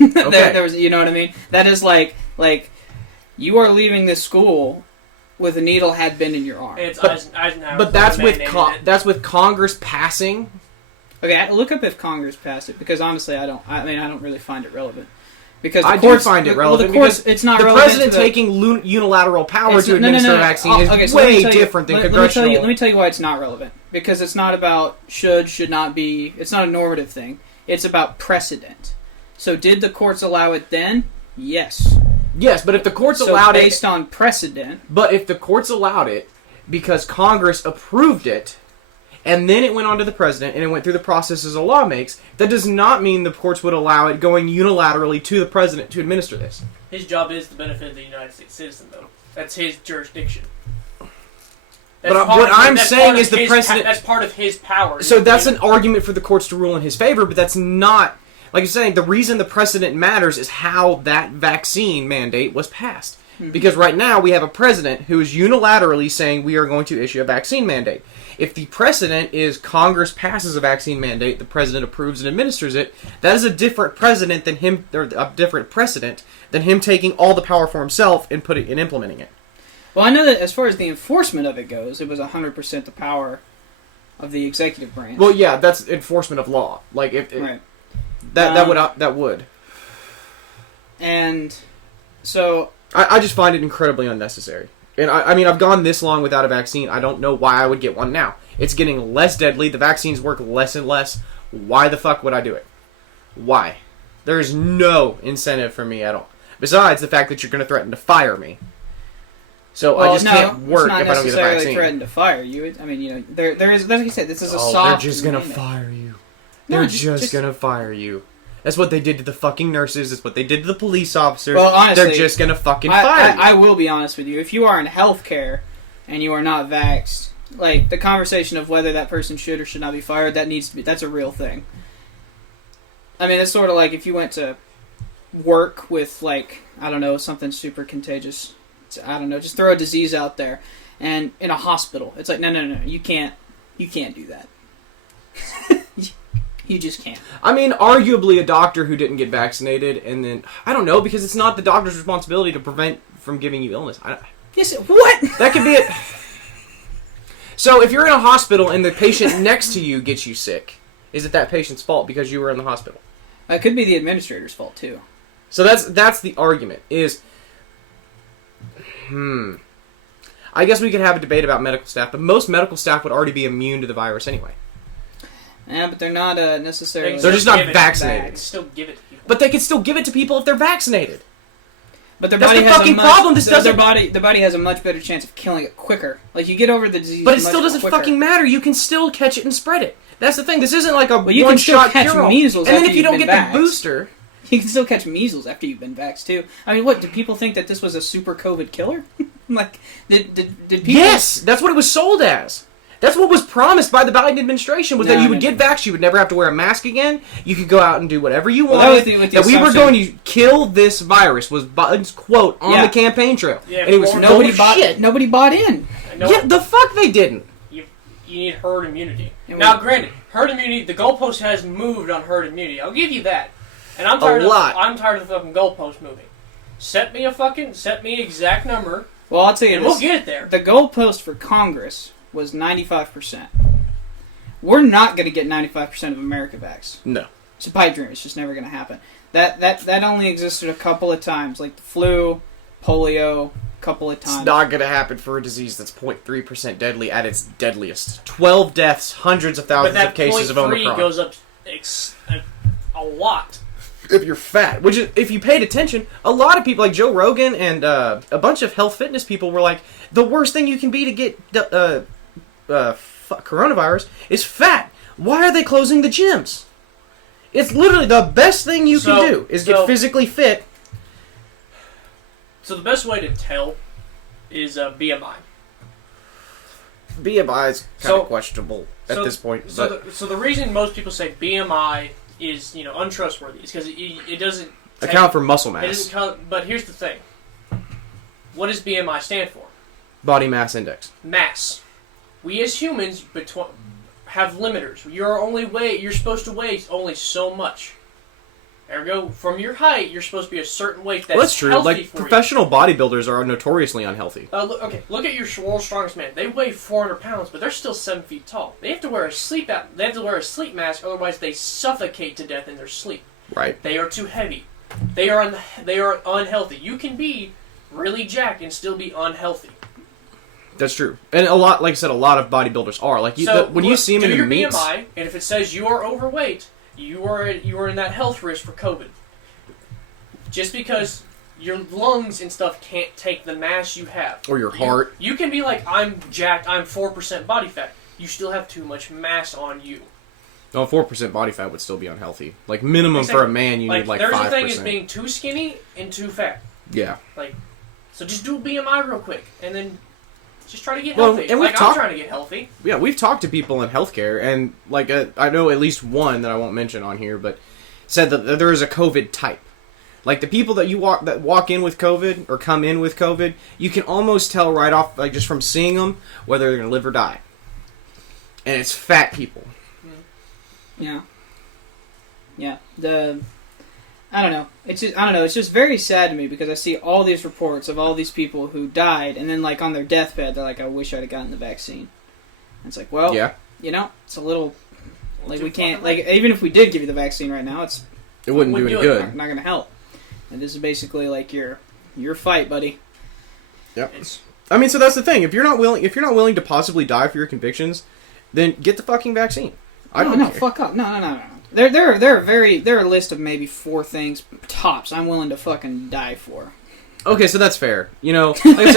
Okay. there was, you know what I mean? That is like you are leaving this school with a needle had been in your arm. It's Eisenhower. But that's with Congress passing... Okay, look up if Congress passed it, because honestly, I don't really find it relevant. Because I do find it relevant because it's not the relevant president taking unilateral power to administer a vaccine is way different than congressional. Let me tell you why it's not relevant. Because it's not about should not be. It's not a normative thing. It's about precedent. So did the courts allow it then? Yes. Yes, but if the courts allowed it based on precedent. But if the courts allowed it because Congress approved it, and then it went on to the president, and it went through the processes a law makes, that does not mean the courts would allow it going unilaterally to the president to administer this. His job is the benefit of the United States citizen, though. That's his jurisdiction. But what I'm saying is the president... That's part of his power. So that's an argument for the courts to rule in his favor, but that's not... Like you're saying, the reason the precedent matters is how that vaccine mandate was passed. Mm-hmm. Because right now, we have a president who is unilaterally saying we are going to issue a vaccine mandate. If the precedent is Congress passes a vaccine mandate, the president approves and administers it, that is a different precedent than him taking all the power for himself and implementing it. Well, I know that as far as the enforcement of it goes, it was 100% the power of the executive branch. Well, yeah, that's enforcement of law. Like right. That would. And so I just find it incredibly unnecessary. And I mean, I've gone this long without a vaccine. I don't know why I would get one now. It's getting less deadly. The vaccines work less and less. Why the fuck would I do it? Why? There's no incentive for me at all. Besides the fact that you're going to threaten to fire me. So I just can't work if I don't get the vaccine. It's not necessarily threaten to fire you. I mean, you know, there is, like you said, this is a soft... they're just going to fire you. They're just going to fire you. That's what they did to the fucking nurses. That's what they did to the police officers. Well, honestly, they're just going to fucking fire you. I will be honest with you. If you are in healthcare and you are not vaxxed, like, the conversation of whether that person should or should not be fired, that's a real thing. I mean, it's sort of like if you went to work with, like, I don't know, something super contagious. I don't know, just throw a disease out there. And in a hospital, it's like, no, you can't do that. You just can't. I mean, arguably a doctor who didn't get vaccinated, and then, I don't know, because it's not the doctor's responsibility to prevent from giving you illness. Yes, what? That could be it. So, if you're in a hospital and the patient next to you gets you sick, is it that patient's fault because you were in the hospital? It could be the administrator's fault, too. So that's the argument, is... I guess we could have a debate about medical staff, but most medical staff would already be immune to the virus anyway. Yeah, but they're not necessarily... They're just not vaccinated. They can still give it to people. But they can still give it to people if they're vaccinated. But their That's body the has fucking a much, problem. This their doesn't... body has a much better chance of killing it quicker. Like, you get over the disease But it much still doesn't quicker. fucking matter. You can still catch it and spread it. That's the thing. This isn't like a Well, you can still one-shot catch cure-all. measles And then after if you don't you've get been the vaxxed. booster... You can still catch measles after you've been vaxxed, too. I mean, what, did people think that this was a super COVID killer? Like, did people... Yes! That's what it was sold as. That's what was promised by the Biden administration, was that you would get vaxxed, you would never have to wear a mask again, you could go out and do whatever you wanted, that we were going to kill this virus, was Biden's quote on the campaign trail. Yeah, and it was nobody bought in. Yeah, the fuck they didn't. You need herd immunity. Yeah, now, granted, herd immunity, the goalpost has moved on herd immunity. I'll give you that. And I'm tired I'm tired of the fucking goalpost moving. Set me an exact number. Well, I'll tell you and this. We'll get it there. The goalpost for Congress was 95%. We're not going to get 95% of America vaxxed. No. It's a pipe dream. It's just never going to happen. That only existed a couple of times, like the flu, polio, a couple of times. It's not going to happen for a disease that's 0.3% deadly at its deadliest. 12 deaths, hundreds of thousands of cases of Omicron. But that 0.3 goes up a lot. If you're fat, which is, if you paid attention, a lot of people like Joe Rogan and a bunch of health fitness people were like, the worst thing you can be to get coronavirus is fat. Why are they closing the gyms? It's literally the best thing you can do is get physically fit. So the best way to tell is BMI. BMI is kind of questionable at this point. So the reason most people say BMI is untrustworthy is because it doesn't account for muscle mass. It doesn't but here's the thing. What does BMI stand for? Body mass index. Mass. We as humans have limiters. You're supposed to weigh only so much. Ergo, from your height, you're supposed to be a certain weight that's true. Healthy like for professional bodybuilders are notoriously unhealthy. Look at your world's strongest man. They weigh 400 pounds, but they're still 7 feet tall. They have to wear a sleep mask, otherwise they suffocate to death in their sleep. Right. They are too heavy. They are unhealthy. You can be really jacked and still be unhealthy. That's true, and a lot of bodybuilders are when you see them in the meets. Do your BMI, and if it says you are overweight, you are in that health risk for COVID. Just because your lungs and stuff can't take the mass you have, or your heart, you can be like, I'm jacked, I'm 4% body fat. You still have too much mass on you. No, 4% body fat would still be unhealthy. Like minimum for a man, you need like 5%. There's a thing as being too skinny and too fat. Yeah. So just do a BMI real quick, and then just try to get healthy. And I'm trying to get healthy. Yeah, we've talked to people in healthcare, and I know at least one that I won't mention on here, but said that there is a COVID type. Like the people that walk in with COVID or come in with COVID, you can almost tell right off, like just from seeing them, whether they're gonna live or die. And it's fat people. Yeah. Yeah. I don't know. It's just very sad to me because I see all these reports of all these people who died, and then like on their deathbed, they're like, "I wish I'd have gotten the vaccine." And it's like, well, yeah. It's a little like we can't like even if we did give you the vaccine right now, it's It wouldn't do any good. Not going to help. And this is basically like your fight, buddy. Yep. I mean, so that's the thing. If you're not willing to possibly die for your convictions, then get the fucking vaccine. I don't care. Fuck up. No. There are a list of maybe 4 things tops I'm willing to fucking die for. Okay, so that's fair. You know, like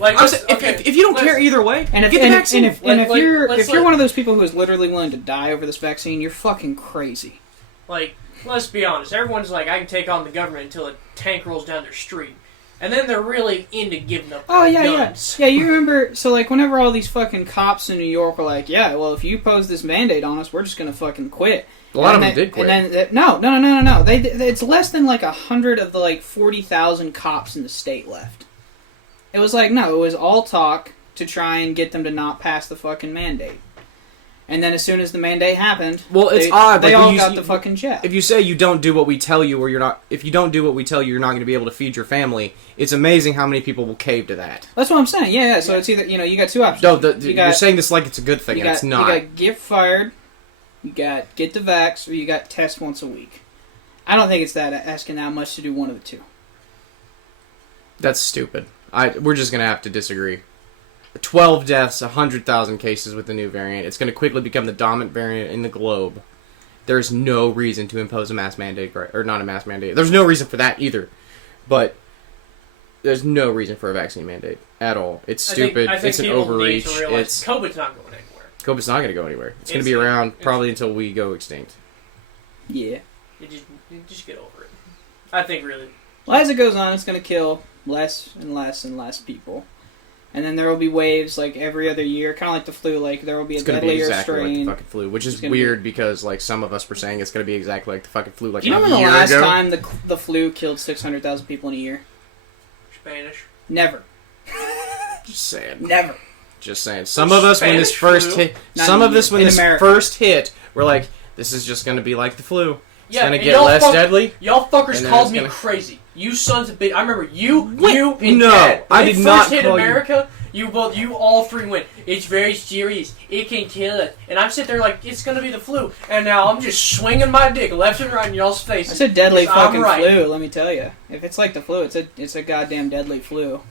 I'm saying, if you don't care either way, and get the vaccine. If you're one of those people who is literally willing to die over this vaccine, you're fucking crazy. Like, let's be honest. Everyone's like, I can take on the government until a tank rolls down their street. And then they're really into giving up guns. Yeah, you remember, so like whenever all these fucking cops in New York were like, yeah, well, if you pose this mandate on us, we're just going to fucking quit. A lot of them did quit. And then, no. It's less than like 100 of the like 40,000 cops in the state left. It was like, no, it was all talk to try and get them to not pass the fucking mandate. And then as soon as the mandate happened, well, it's odd. They all got the fucking jab. If you say you don't do what we tell you, or you're not, if you don't do what we tell you, you're not going to be able to feed your family. It's amazing how many people will cave to that. That's what I'm saying. Yeah. So it's either you got 2 options. No, you're saying this like it's a good thing, and it's not. You got get fired, you got get the vax, or you got test once a week. I don't think it's that asking that much to do one of the 2. That's stupid. We're just going to have to disagree. 12 deaths, 100,000 cases with the new variant. It's going to quickly become the dominant variant in the globe. There's no reason to impose a mass mandate, or not a mass mandate. There's no reason for that either. But there's no reason for a vaccine mandate at all. It's stupid. I think it's an overreach. It's COVID's not going anywhere. COVID's not going to go anywhere. It's going to be around probably until we go extinct. Yeah. You just get over it. I think really. Well, as it goes on, it's going to kill less and less and less people. And then there will be waves like every other year, kind of like the flu. Like there will be a deadlier strain. Like the fucking flu, which is weird because like some of us were saying it's going to be exactly like the fucking flu. Like, do you know when the last time the flu killed 600,000 people in a year? Spanish. Never. Just saying. Never. Just saying. Some of us when this first hit, first hit, we're like, this is just going to be like the flu. It's going to get less deadly. Y'all fuckers called me crazy. You sons of bitch. I remember you, and no, Dad. When I did not first hit America, you all 3 went, it's very serious. It can kill us. And I'm sitting there like, it's going to be the flu. And now I'm just swinging my dick left and right in y'all's faces. It's a deadly fucking flu, let me tell you. If it's like the flu, it's a goddamn deadly flu.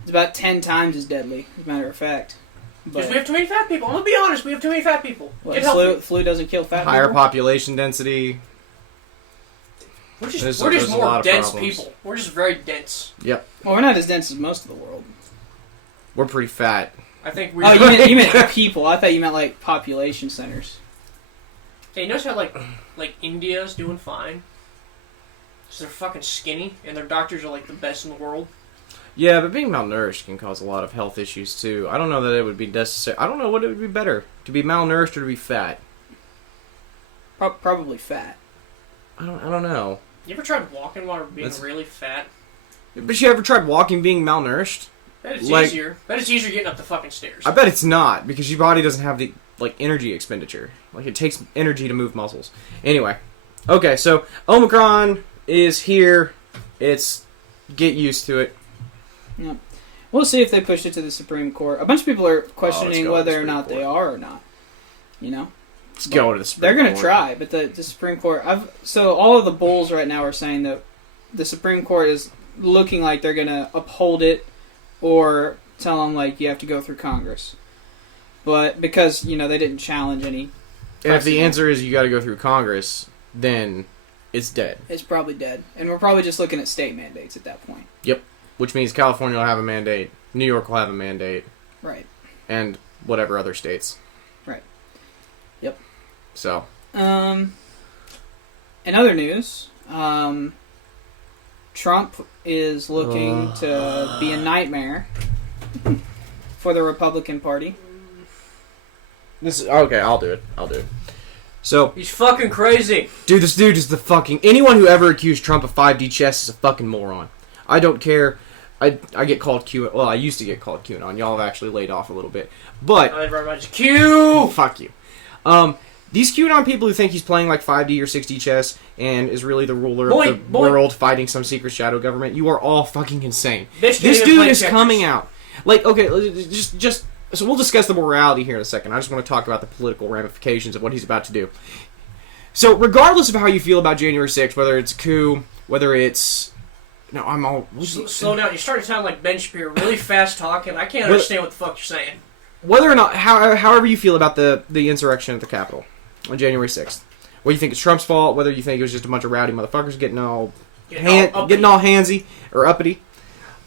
It's about 10 times as deadly, as a matter of fact. Because we have too many fat people. I'm going to be honest, we have too many fat people. Flu doesn't kill fat people? Higher population density. We're just more dense people. We're just very dense. Yep. Well, we're not as dense as most of the world. We're pretty fat. I think we. Oh, you meant people. I thought you meant like population centers. Hey, you notice how like India's doing fine? So they're fucking skinny, and their doctors are like the best in the world. Yeah, but being malnourished can cause a lot of health issues too. I don't know that it would be necessary. I don't know what it would be better, to be malnourished or to be fat. Probably fat. I don't know. You ever tried walking while being really fat? But you ever tried walking being malnourished? Bet it's easier. Bet it's easier getting up the fucking stairs. I bet it's not, because your body doesn't have the energy expenditure. Like, it takes energy to move muscles. Anyway. Okay, so Omicron is here. Get used to it. Yep. We'll see if they push it to the Supreme Court. A bunch of people are questioning whether or not they are or not. You know? Let's go to the Supreme Court. They're going to try, but the Supreme Court... So all of the bulls right now are saying that the Supreme Court is looking like they're going to uphold it or tell them, like, you have to go through Congress. But because, they didn't challenge any... And if the answer is you got to go through Congress, then it's dead. It's probably dead. And we're probably just looking at state mandates at that point. Yep. Which means California will have a mandate. New York will have a mandate. Right. And whatever other states. Right. Yep. So. In other news, Trump is looking to be a nightmare for the Republican Party. Okay, I'll do it. So he's fucking crazy. Dude, this dude is the fucking... Anyone who ever accused Trump of 5D chess is a fucking moron. I don't care. I get called QAnon. Well, I used to get called QAnon. Y'all have actually laid off a little bit. But... Q! Fuck you. These QAnon people who think he's playing like 5D or 6D chess and is really the ruler of the world fighting some secret shadow government, you are all fucking insane. This dude is coming out. Like, okay, just... So we'll discuss the morality here in a second. I just want to talk about the political ramifications of what he's about to do. So regardless of how you feel about January 6th, whether it's a coup, whether it's... No, I'm all... Slow down. You're starting to sound like Ben Shapiro. Really fast talking. I can't understand what the fuck you're saying. Whether or not... however you feel about the insurrection at the Capitol on January 6th. Whether you think it's Trump's fault, whether you think it was just a bunch of rowdy motherfuckers getting all handsy or uppity.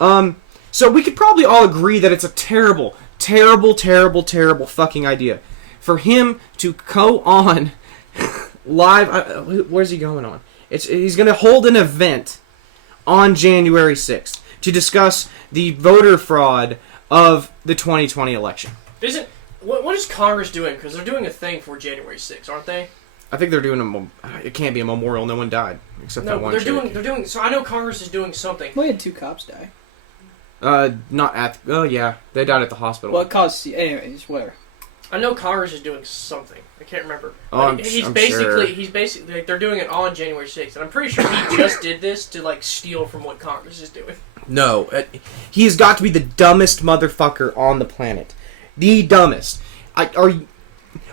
So we could probably all agree that it's a terrible, terrible, terrible, terrible fucking idea for him to go on live. Where's he going on? He's going to hold an event on January 6th to discuss the voter fraud of the 2020 election. What is Congress doing? Because they're doing a thing for January 6th, aren't they? I think they're doing it can't be a memorial. No one died except that one. They're doing. So I know Congress is doing something. We had 2 cops die. Not at. Oh yeah, they died at the hospital. Well, it caused. Anyways, whatever. I know Congress is doing something. I can't remember. Oh, He's I'm basically sure. like, they're doing it on January 6th, and I'm pretty sure he just did this to like steal from what Congress is doing. No, he has got to be the dumbest motherfucker on the planet. The dumbest.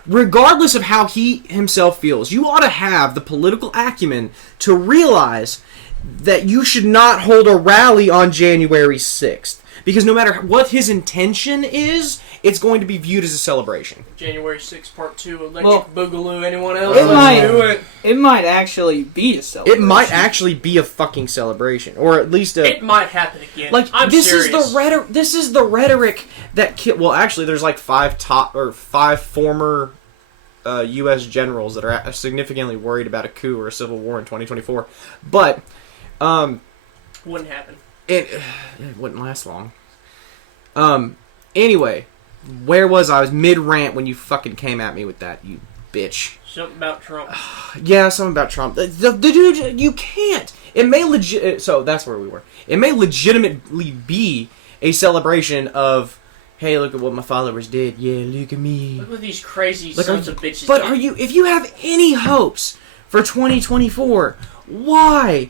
Regardless of how he himself feels, you ought to have the political acumen to realize that you should not hold a rally on January 6th. Because no matter what his intention is, it's going to be viewed as a celebration. January 6th, Part 2, Electric Boogaloo, anyone else? It might actually be a celebration. It might actually be a fucking celebration. Or at least It might happen again. Like, I'm serious. This is the rhetoric that... Well, actually, there's like 5 former U.S. generals that are significantly worried about a coup or a civil war in 2024. But... wouldn't happen. It wouldn't last long. Anyway, where was I? I was mid-rant when you fucking came at me with that, you bitch. Something about Trump. Yeah, something about Trump. The dude, you can't. It may so that's where we were. It may legitimately be a celebration of, hey, look at what my followers did. Yeah, look at me. Look at these crazy sons of bitches. But if you have any hopes for 2024... Why,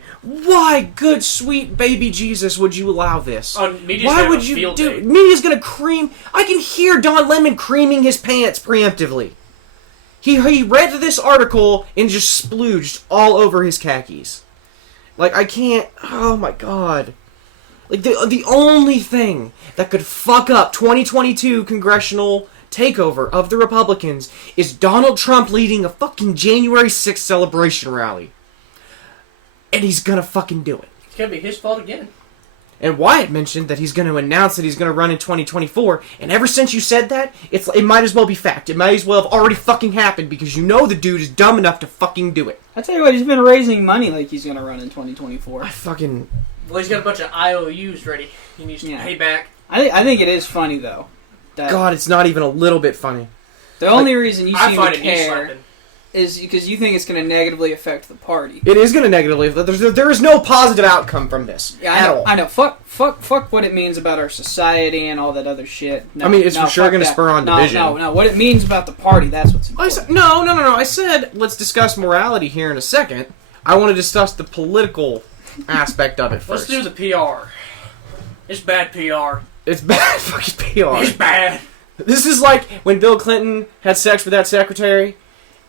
good sweet baby Jesus, would you allow this? Why would you do? Media's gonna cream. I can hear Don Lemon creaming his pants preemptively. He read this article and just splooged all over his khakis. Like, I can't. Oh my god. Like, the only thing that could fuck up 2022 congressional takeover of the Republicans is Donald Trump leading a fucking January 6th celebration rally. And he's gonna fucking do it. It's gonna be his fault again. And Wyatt mentioned that he's gonna announce that he's gonna run in 2024, and ever since you said that, it might as well be fact. It might as well have already fucking happened, because you know the dude is dumb enough to fucking do it. I tell you what, he's been raising money like he's gonna run in 2024. Well, he's got a bunch of IOUs ready. He needs to pay back. I think it is funny, though. God, it's not even a little bit funny. The only reason you seem to care... is because you think it's going to negatively affect the party. It is going to negatively affect. There is no positive outcome from this at all. I know. Fuck what it means about our society and all that other shit. No, I mean, it's for sure going to spur on division. No. What it means about the party, that's what's important. No. I said, let's discuss morality here in a second. I want to discuss the political aspect of it first. Let's do the PR. It's bad PR. It's bad fucking PR. It's bad. This is like when Bill Clinton had sex with that secretary...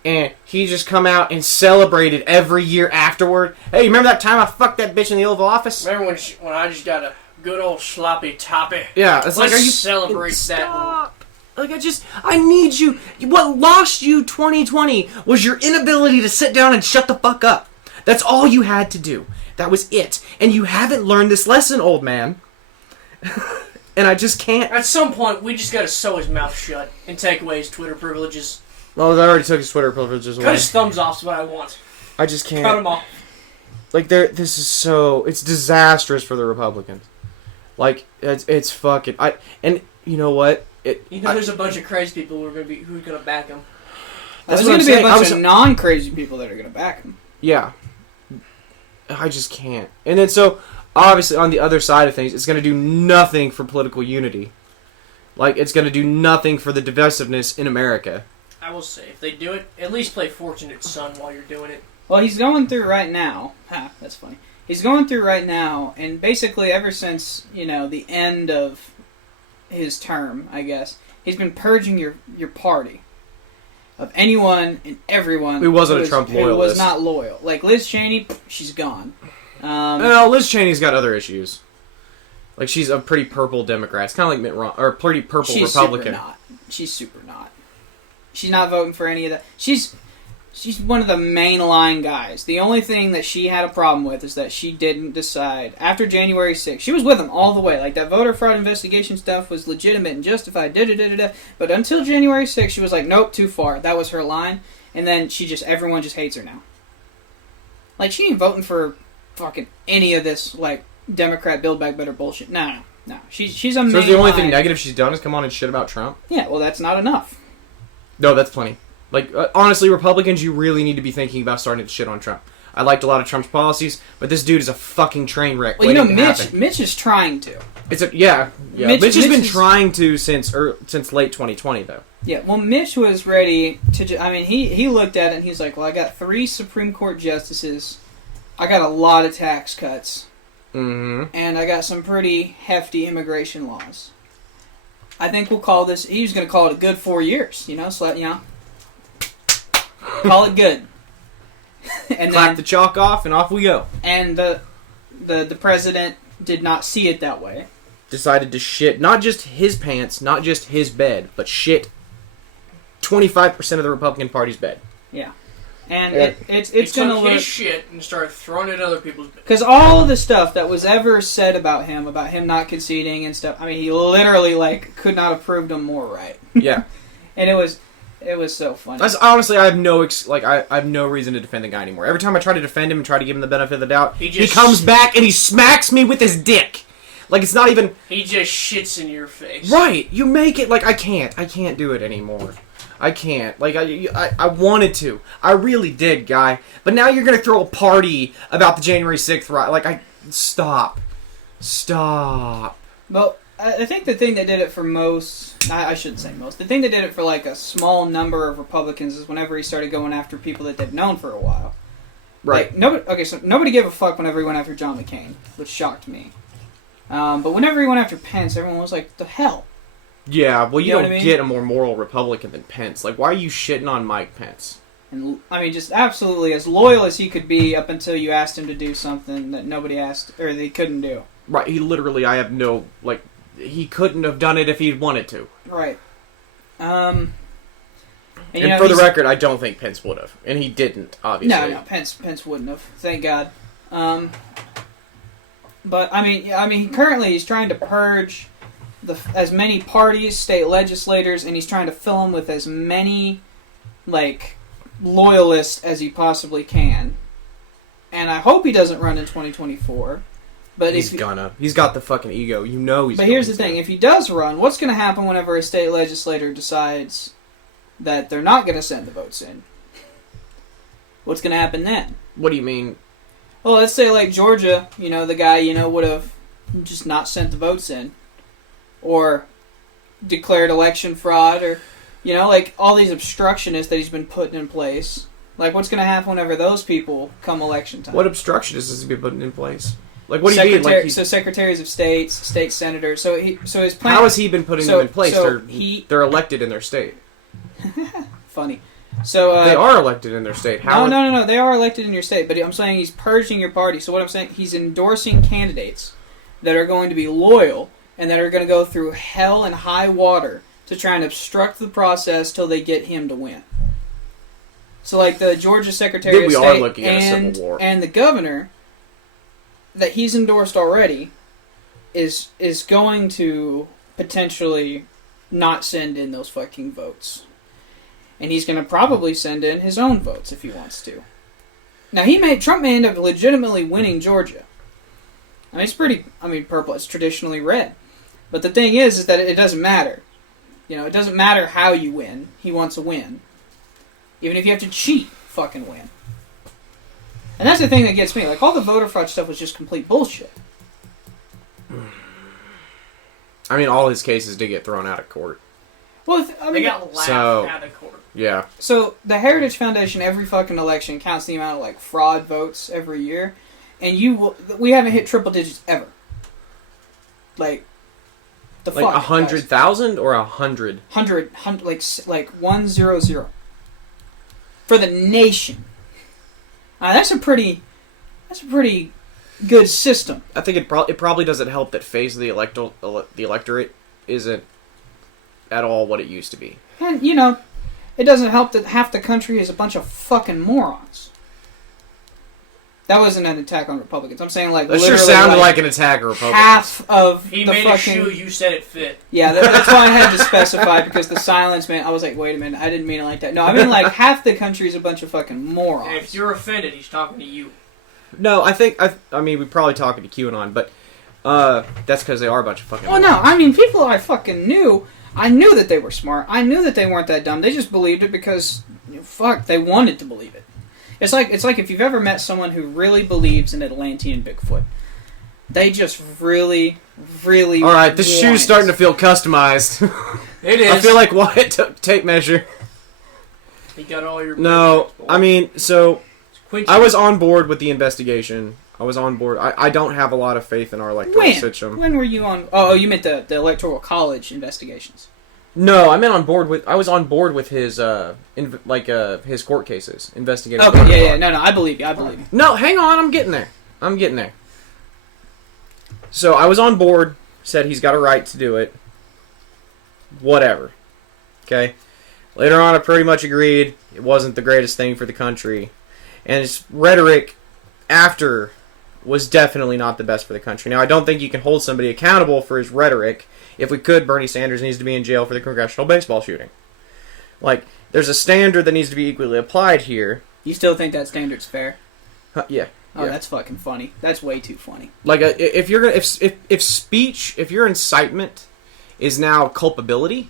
and he just come out and celebrated every year afterward. Hey, remember that time I fucked that bitch in the Oval Office? Remember when I just got a good old sloppy toppy? Yeah, it's like, are you celebrate stop. That? Like, I need you. What lost you 2020 was your inability to sit down and shut the fuck up. That's all you had to do. That was it. And you haven't learned this lesson, old man. And I just can't. At some point, we just gotta sew his mouth shut and take away his Twitter privileges. Well, they already took his Twitter privileges away. Cut his thumbs off is what I want. I just can't. Cut him off. Like, this is so... It's disastrous for the Republicans. Like, it's fucking... And you know what? There's a bunch of crazy people who are gonna back him. There's going to be a bunch of non-crazy people that are going to back him. Yeah. I just can't. And then so, obviously, on the other side of things, it's going to do nothing for political unity. Like, it's going to do nothing for the divisiveness in America. I will say, if they do it, at least play Fortunate Son while you're doing it. Well, he's going through right now. That's funny. He's going through right now, and basically ever since, the end of his term, I guess, he's been purging your party. of anyone and everyone who wasn't a Trump who was loyalist. not loyal. Like Liz Cheney, she's gone. Well, Liz Cheney's got other issues. Like, she's a pretty purple Democrat. It's kind of like Mitt Romney, or pretty purple Republican. She's super not. She's not voting for any of that. She's one of the mainline guys. The only thing that she had a problem with is that she didn't decide after January 6th. She was with them all the way. Like, that voter fraud investigation stuff was legitimate and justified. But until January 6th, she was like, nope, too far. That was her line. And then everyone just hates her now. Like, she ain't voting for fucking any of this, like, Democrat Build Back Better bullshit. No. She's a mainline. So the only thing negative she's done is come on and shit about Trump? Yeah, well, that's not enough. No, that's plenty. Like, honestly, Republicans, you really need to be thinking about starting to shit on Trump. I liked a lot of Trump's policies, but this dude is a fucking train wreck. Well, you know, Mitch is trying to. Yeah. Mitch has been trying to since late 2020, though. Yeah, well, Mitch was ready to. I mean, he looked at it and he's like, "Well, I got 3 Supreme Court justices, I got a lot of tax cuts, and I got some pretty hefty immigration laws. I think we'll call this." He was going to call it a good 4 years, call it good. And clap the chalk off, and off we go. And the president did not see it that way. Decided to shit not just his pants, not just his bed, but shit 25% of the Republican Party's bed. Yeah. And it's going to look... his shit and started throwing it at other people's beds. Because all of the stuff that was ever said about him not conceding and stuff, I mean, he literally, like, could not have proved him more right. Yeah. And it was so funny. Honestly, I have I have no reason to defend the guy anymore. Every time I try to defend him and try to give him the benefit of the doubt, he comes back and he smacks me with his dick. Like, it's not even... He just shits in your face. Right. You make it like, I can't do it anymore. I can't. Like, I wanted to. I really did, guy. But now you're going to throw a party about the January 6th riot. Like, Stop. Well, I think the thing that did it for most... I shouldn't say most. The thing that did it for, like, a small number of Republicans is whenever he started going after people that they'd known for a while. Right. Like, so nobody gave a fuck whenever he went after John McCain, which shocked me. But whenever he went after Pence, everyone was like, the hell? Yeah, well, you don't what I mean? get a more moral Republican than Pence. Like, why are you shitting on Mike Pence? And, I mean, just absolutely as loyal as he could be up until you asked him to do something that nobody asked, or they couldn't do. Right, he literally, he couldn't have done it if he wanted to. Right. And for the record, I don't think Pence would have. And he didn't, obviously. No, Pence wouldn't have. Thank God. But, I mean, currently he's trying to purge as many parties, state legislators, and he's trying to fill them with as many, like, loyalists as he possibly can. And I hope he doesn't run in 2024. But he's got the fucking ego. You know he's But here's the thing. If he does run, what's going to happen whenever a state legislator decides that they're not going to send the votes in? What's going to happen then? What do you mean? Well, let's say, like, Georgia, the guy, would have just not sent the votes in. Or declared election fraud, or, like, all these obstructionists that he's been putting in place. Like, what's going to happen whenever those people come election time? What obstructionists has he been putting in place? Like, what do you mean? Like, so secretaries of states, state senators. So his plan. How has he been putting them in place? They're elected in their state. Funny. So they are elected in their state. No. They are elected in your state. But I'm saying he's purging your party. So what I'm saying, he's endorsing candidates that are going to be loyal and that are going to go through hell and high water to try and obstruct the process till they get him to win. So, like, the Georgia Secretary of State are looking at a civil war. And the governor that he's endorsed already is going to potentially not send in those fucking votes. And he's going to probably send in his own votes if he wants to. Now, Trump may end up legitimately winning Georgia. I mean, it's purple. It's traditionally red. But the thing is that it doesn't matter. It doesn't matter how you win. He wants a win. Even if you have to cheat, fucking win. And that's the thing that gets me. Like, all the voter fraud stuff was just complete bullshit. I mean, all his cases did get thrown out of court. Well, they got laughed out of court. Yeah. So, the Heritage Foundation, every fucking election, counts the amount of, like, fraud votes every year. And we haven't hit triple digits ever. Like, the fuck? Like 100,000 or 100? 100, like 100. for the nation. That's a pretty good system. I think it probably doesn't help that phase of the electorate isn't at all what it used to be. And, you know, it doesn't help that half the country is a bunch of fucking morons. That wasn't an attack on Republicans. I'm saying, like, that sure sounded like an attack on Republicans. Half of he the made fucking... a shoe, you said it fit. Yeah, that's why I had to specify, because the silence meant... I was like, wait a minute, I didn't mean it like that. No, I mean, like, half the country is a bunch of fucking morons. And if you're offended, he's talking to you. No, I mean, we're probably talking to QAnon, but that's because they are a bunch of fucking Well, morons. no, I mean, people I fucking knew... I knew that they were smart. I knew that they weren't that dumb. They just believed it because, fuck, they wanted to believe it. It's like if you've ever met someone who really believes in Atlantean Bigfoot. They just really, really All right, this shoe's starting to feel customized. It is. I feel like Wyatt took tape measure. He got all your... No, I mean, so... Quincy. I was on board with the investigation. I was on board. I don't have a lot of faith in our electoral system. When were you on... Oh, you meant the Electoral College investigations. No, I meant on board with... I was on board with his, his court cases. Investigating... Okay, yeah. No, I believe you. No, hang on. I'm getting there. So, I was on board. Said he's got a right to do it. Whatever. Okay? Later on, I pretty much agreed it wasn't the greatest thing for the country. And his rhetoric after was definitely not the best for the country. Now, I don't think you can hold somebody accountable for his rhetoric. If we could, Bernie Sanders needs to be in jail for the congressional baseball shooting. Like, there's a standard that needs to be equally applied here. You still think that standard's fair? Yeah. Oh, yeah. That's fucking funny. That's way too funny. Like, if your incitement is now culpability,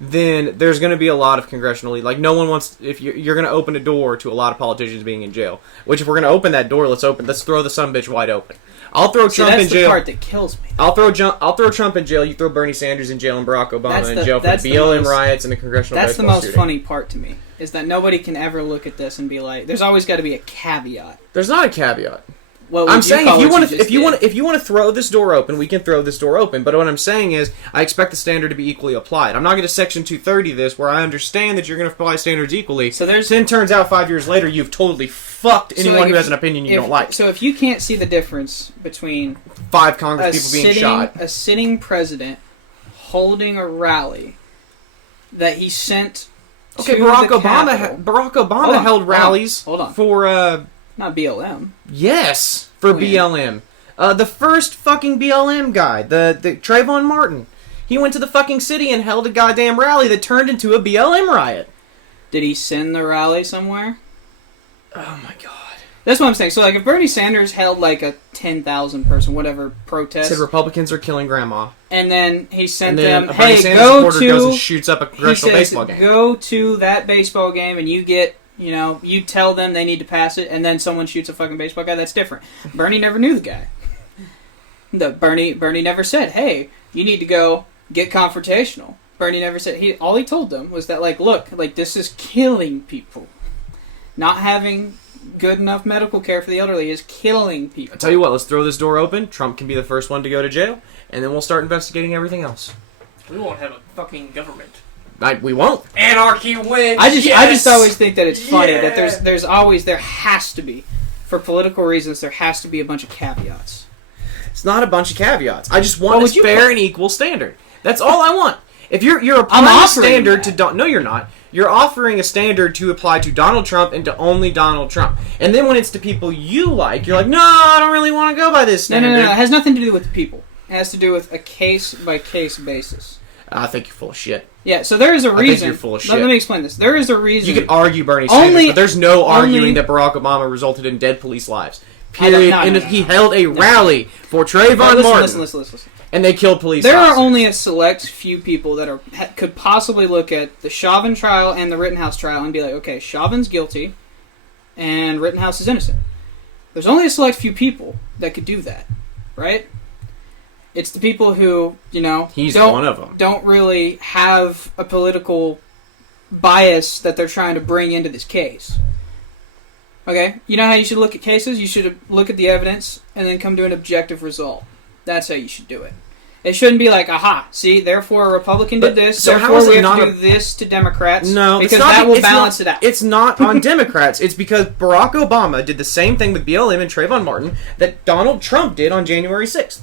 then there's going to be a lot of congressional... Like, no one wants... If you're going to open a door to a lot of politicians being in jail. Which, if we're going to open that door, let's throw the sumbitch wide open. I'll throw Trump in jail. That's the part that kills me. I'll throw Trump in jail. You throw Bernie Sanders in jail and Barack Obama in jail for the BLM riots and the congressional That's the baseball most shooting. funny part to me, is that nobody can ever look at this and be like... There's always got to be a caveat. There's not a caveat. Well, I'm saying if you want to throw this door open, we can throw this door open. But what I'm saying is, I expect the standard to be equally applied. I'm not going to Section 230 this, where I understand that you're going to apply standards equally. So then turns out 5 years later, you've totally fucked anyone who has an opinion you don't like. So if you can't see the difference between 5 Congress people being shot, a sitting president holding a rally that he sent. Okay, to Barack the Obama. Capitol. Barack Obama held rallies for. Not BLM. Yes, for BLM. The first fucking BLM guy, the Trayvon Martin. He went to the fucking city and held a goddamn rally that turned into a BLM riot. Did he send the rally somewhere? Oh my god. That's what I'm saying. So, like, if Bernie Sanders held, like, a 10,000 person, whatever, protest... Said Republicans are killing grandma. And then he sent them, them, hey, go to... goes and shoots up a congressional baseball game. Go to that baseball game and you get... You know, you tell them they need to pass it, and then someone shoots a fucking baseball guy. That's different. Bernie never knew the guy. Bernie never said, "Hey, you need to go get confrontational." Bernie never said. All he told them was that, like, look, like, this is killing people. Not having good enough medical care for the elderly is killing people. I tell you what, let's throw this door open. Trump can be the first one to go to jail, and then we'll start investigating everything else. We won't have a fucking government. We won't. Anarchy wins. I just always think that it's funny that there has to be, for political reasons, there has to be a bunch of caveats. It's not a bunch of caveats. I just want a fair and equal standard. That's all I want. If you're applying a standard to no, you're not. You're offering a standard to apply to Donald Trump and to only Donald Trump. And then when it's to people you like, you're like, no, I don't really want to go by this standard. No. It has nothing to do with the people. It has to do with a case-by-case basis. I think you're full of shit. Yeah, so there is a reason. I think you're full of shit. Let me explain this. There is a reason. You can argue Bernie Sanders, but there's no arguing that Barack Obama resulted in dead police lives. Period. And he held a rally for Trayvon Martin. Listen. And they killed police officers. There are only a select few people that could possibly look at the Chauvin trial and the Rittenhouse trial and be like, okay, Chauvin's guilty and Rittenhouse is innocent. There's only a select few people that could do that, right? It's the people who, he's one of them. Don't really have a political bias that they're trying to bring into this case. Okay? You know how you should look at cases? You should look at the evidence and then come to an objective result. That's how you should do it. It shouldn't be like, aha, see, therefore a Republican did this, so how therefore is it we have not to do this to Democrats. No, because it's not, that will it's balance not, it out. It's not on Democrats. It's because Barack Obama did the same thing with BLM and Trayvon Martin that Donald Trump did on January 6th.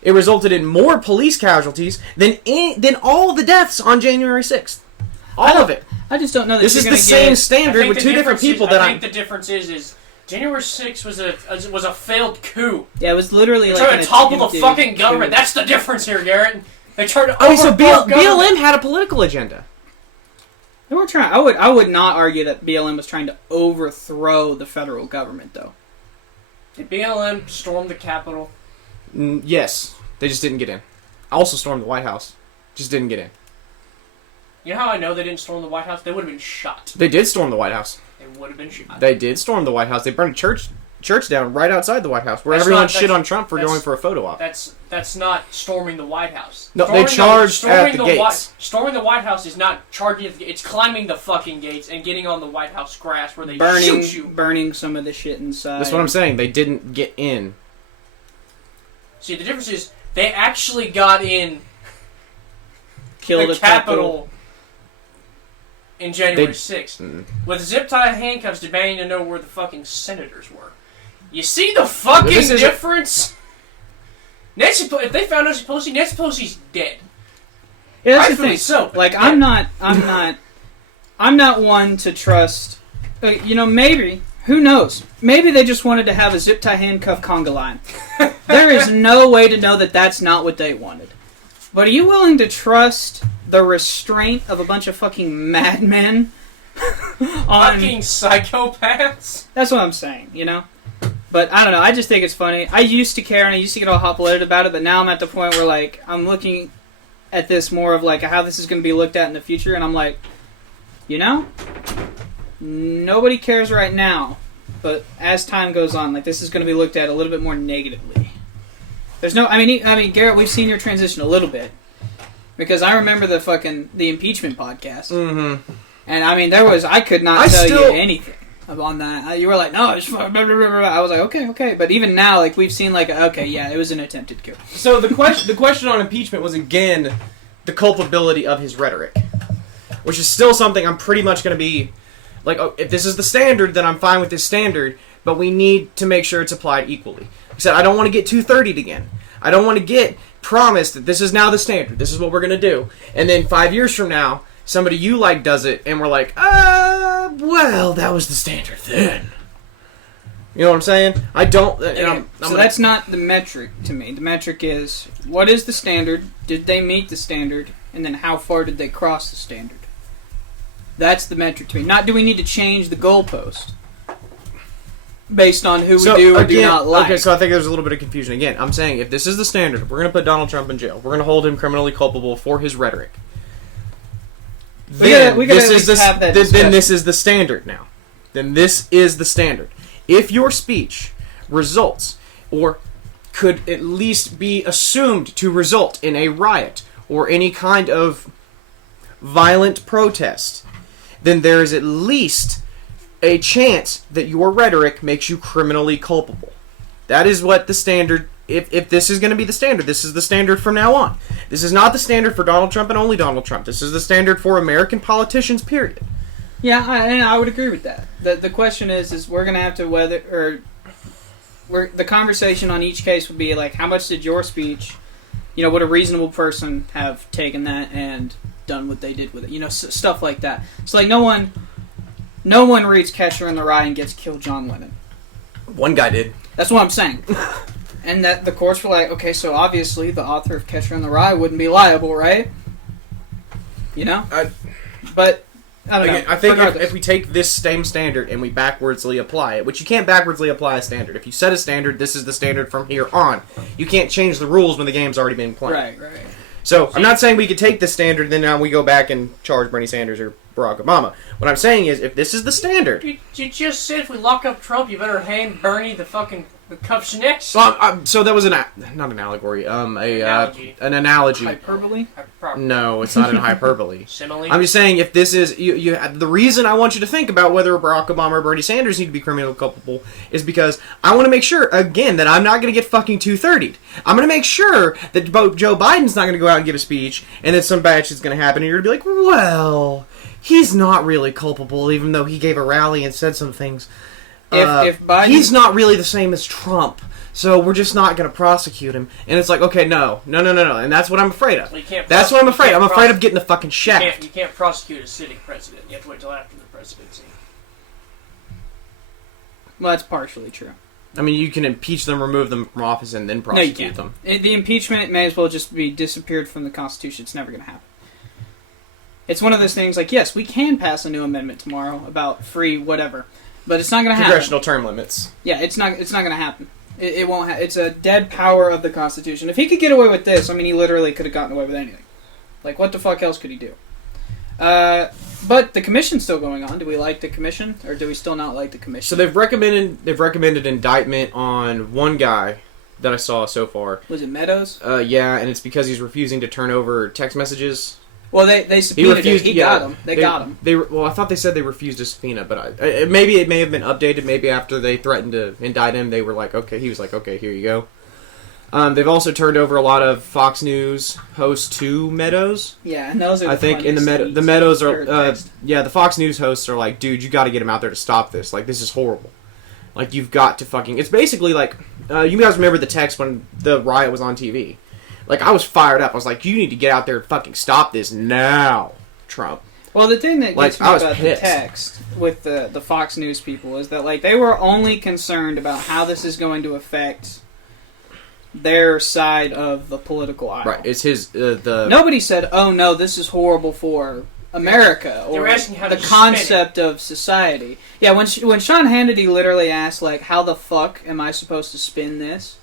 It resulted in more police casualties than all the deaths on January 6th. All of it. I just don't know that This is you're the gonna same get... standard with two different people I think the difference is January 6th was a failed coup. Yeah, it was literally They like... tried to topple the fucking government. That's the difference here, Garrett. They tried to So overthrow government. BLM had a political agenda. They weren't trying... I would not argue that BLM was trying to overthrow the federal government, though. Did BLM storm the Capitol? Yes. They just didn't get in. Also stormed the White House. Just didn't get in. You know how I know they didn't storm the White House? They would have been shot. They did storm the White House. They would have been shot. They did storm the White House. They burned a church down right outside the White House, where That's everyone not- shit on Trump for going for a photo op. That's not storming the White House. No, they charged at the White, gates. storming the White House is not charging at the gates. It's climbing the fucking gates and getting on the White House grass where they shoot you. Burning some of the shit inside. That's what I'm saying. They didn't get in. See, the difference is they actually got in Killed the a couple. Capitol in January 6th. With zip-tied handcuffs demanding to know where the fucking senators were. You see the fucking difference? If they found Nancy Pelosi's dead. Yeah, that's the Rightfully thing. so. Like, I'm not one to trust. Maybe. Who knows? Maybe they just wanted to have a zip tie handcuff conga line. There is no way to know that that's not what they wanted. But are you willing to trust the restraint of a bunch of fucking madmen? Fucking psychopaths. That's what I'm saying, But I don't know. I just think it's funny. I used to care and I used to get all hot-blooded about it, but now I'm at the point where, like, I'm looking at this more of, like, how this is going to be looked at in the future, and I'm like, nobody cares right now, but as time goes on, like, this is going to be looked at a little bit more negatively. There's no... I mean, Garrett, we've seen your transition a little bit, because I remember the impeachment podcast, and, I mean, I could not tell you anything on that. You were like, no, it's blah, blah, blah, blah. I was like, okay, but even now, like, we've seen, like, okay, yeah, it was an attempted coup. So the question on impeachment was, again, the culpability of his rhetoric, which is still something I'm pretty much going to be like, oh, if this is the standard, then I'm fine with this standard, but we need to make sure it's applied equally. Like I said, I don't want to get 230'd again. I don't want to get promised that this is now the standard, this is what we're going to do, and then 5 years from now, somebody you like does it, and we're like, well, that was the standard then. You know what I'm saying? I don't... that's not the metric to me. The metric is, what is the standard? Did they meet the standard? And then how far did they cross the standard? That's the metric to me. Not do we need to change the goalpost based on who we do or do not like. Okay, so I think there's a little bit of confusion. Again, I'm saying if this is the standard, we're going to put Donald Trump in jail. We're going to hold him criminally culpable for his rhetoric. Then this is the standard now. Then this is the standard. If your speech results, or could at least be assumed to result in a riot or any kind of violent protest, then there is at least a chance that your rhetoric makes you criminally culpable. That is what the standard, if this is going to be the standard, this is the standard from now on. This is not the standard for Donald Trump and only Donald Trump. This is the standard for American politicians, period. Yeah, I would agree with that. The question is we're going to have to the conversation on each case would be like, how much did your speech, would a reasonable person have taken that and done what they did with it? Stuff like that. So, like, no one reads Catcher in the Rye and gets killed John Lennon. One guy did. That's what I'm saying. And that the courts were like, okay, so obviously the author of Catcher in the Rye wouldn't be liable, right? But I don't know. I think if we take this same standard and we backwardsly apply it, which you can't backwardsly apply a standard. If you set a standard, this is the standard from here on. You can't change the rules when the game's already been played. Right. So I'm not saying we could take this standard, then now we go back and charge Bernie Sanders or Barack Obama. What I'm saying is, if this is the standard... You just said if we lock up Trump, you better hand Bernie the fucking The cups next. So that was not an allegory. Analogy. An analogy. Hyperbole? No, it's not an hyperbole. Simile. I'm just saying, if this is the reason I want you to think about whether Barack Obama or Bernie Sanders need to be criminally culpable is because I want to make sure again that I'm not going to get fucking 230'd. I'm going to make sure that Joe Biden's not going to go out and give a speech, and that some bad shit's going to happen, and you're going to be like, well, he's not really culpable, even though he gave a rally and said some things. If Biden... He's not really the same as Trump, so we're just not going to prosecute him. And it's like, okay, no. And that's what I'm afraid of. Well, you can't that's what I'm afraid of. I'm afraid of getting the fucking shaft. You can't prosecute a sitting president. You have to wait till after the presidency. Well, that's partially true. I mean, you can impeach them, remove them from office, and then prosecute them. The impeachment may as well just be disappeared from the Constitution. It's never going to happen. It's one of those things like, yes, we can pass a new amendment tomorrow about free whatever. But it's not going to happen. Congressional term limits. Yeah, it's not going to happen. It won't. It's a dead power of the Constitution. If he could get away with this, I mean, he literally could have gotten away with anything. Like, what the fuck else could he do? But the commission's still going on. Do we like the commission, or do we still not like the commission? So they've recommended indictment on one guy that I saw so far. Was it Meadows? Yeah, and it's because he's refusing to turn over text messages. Well, they subpoenaed him. He got him. They got him. Well, I thought they said they refused a subpoena, but maybe it may have been updated. Maybe after they threatened to indict him, they were like, okay. He was like, okay, here you go. They've also turned over a lot of Fox News hosts to Meadows. Yeah, and those are I think in the Meadows are the Fox News hosts are like, dude, you got to get him out there to stop this. Like, this is horrible. Like, you've got to fucking. It's basically like you guys remember the text when the riot was on TV. Like, I was fired up. I was like, you need to get out there and fucking stop this now, Trump. Well, the thing that gets me about pissed. the text with the Fox News people is that, like, they were only concerned about how this is going to affect their side of the political aisle. Right. It's his, Nobody said, oh, no, this is horrible for America, or the concept of society. Yeah, when Sean Hannity literally asked, like, how the fuck am I supposed to spin this?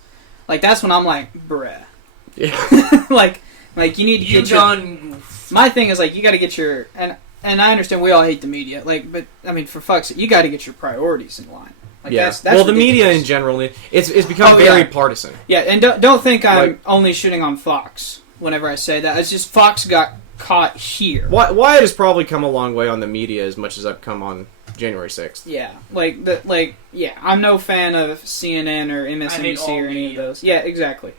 Like, that's when I'm like, bruh. Yeah. like you need to get your... My thing is, like, you got to get your... And I understand we all hate the media, like, but, I mean, for fuck's sake, you got to get your priorities in line. Like, yeah. That's well, the ridiculous. media in general, it's become very partisan. Yeah, and don't think I'm only shitting on Fox whenever I say that. It's just Fox got caught here. Wyatt has probably come a long way on the media as much as I've come on January 6th. Yeah, I'm no fan of CNN or MSNBC or any of those. Yeah, exactly.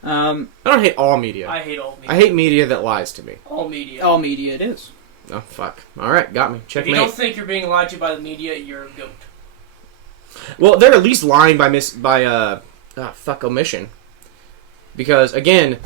I don't hate all media. I hate all media. I hate media that lies to me. All media. All media it is. Oh, fuck. Alright, got me. Checkmate. If you don't think you're being lied to by the media, you're a goat. Well, they're at least lying by omission. Because, again,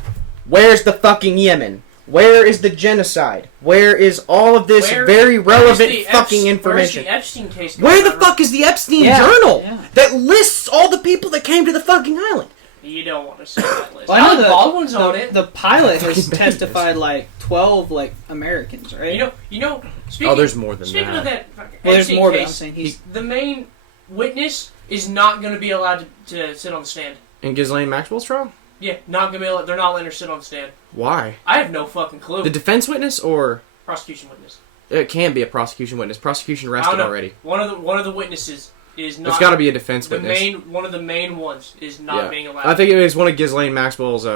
where's the fucking Yemen? Where is the genocide? Where is all of this very relevant fucking information? Where's the Epstein case? Where the fuck is the Epstein journal that lists all the people that came to the fucking island? You don't want to see that list. Well, I know Baldwin's on it. The pilot has testified like 12 Americans, right? You know. Speaking, there's more than speaking that. of that, well, there's more. Case, But I'm saying the main witness is not going to be allowed to sit on the stand. In Ghislaine Maxwell's trial? Yeah, not going to be. They're not letting her sit on the stand. Why? I have no fucking clue. The defense witness or prosecution witness? It can be a prosecution witness. Prosecution arrested already. One of the witnesses is not. It's got to be a defense witness. One of the main ones is not being allowed. I think it was one of Ghislaine Maxwell's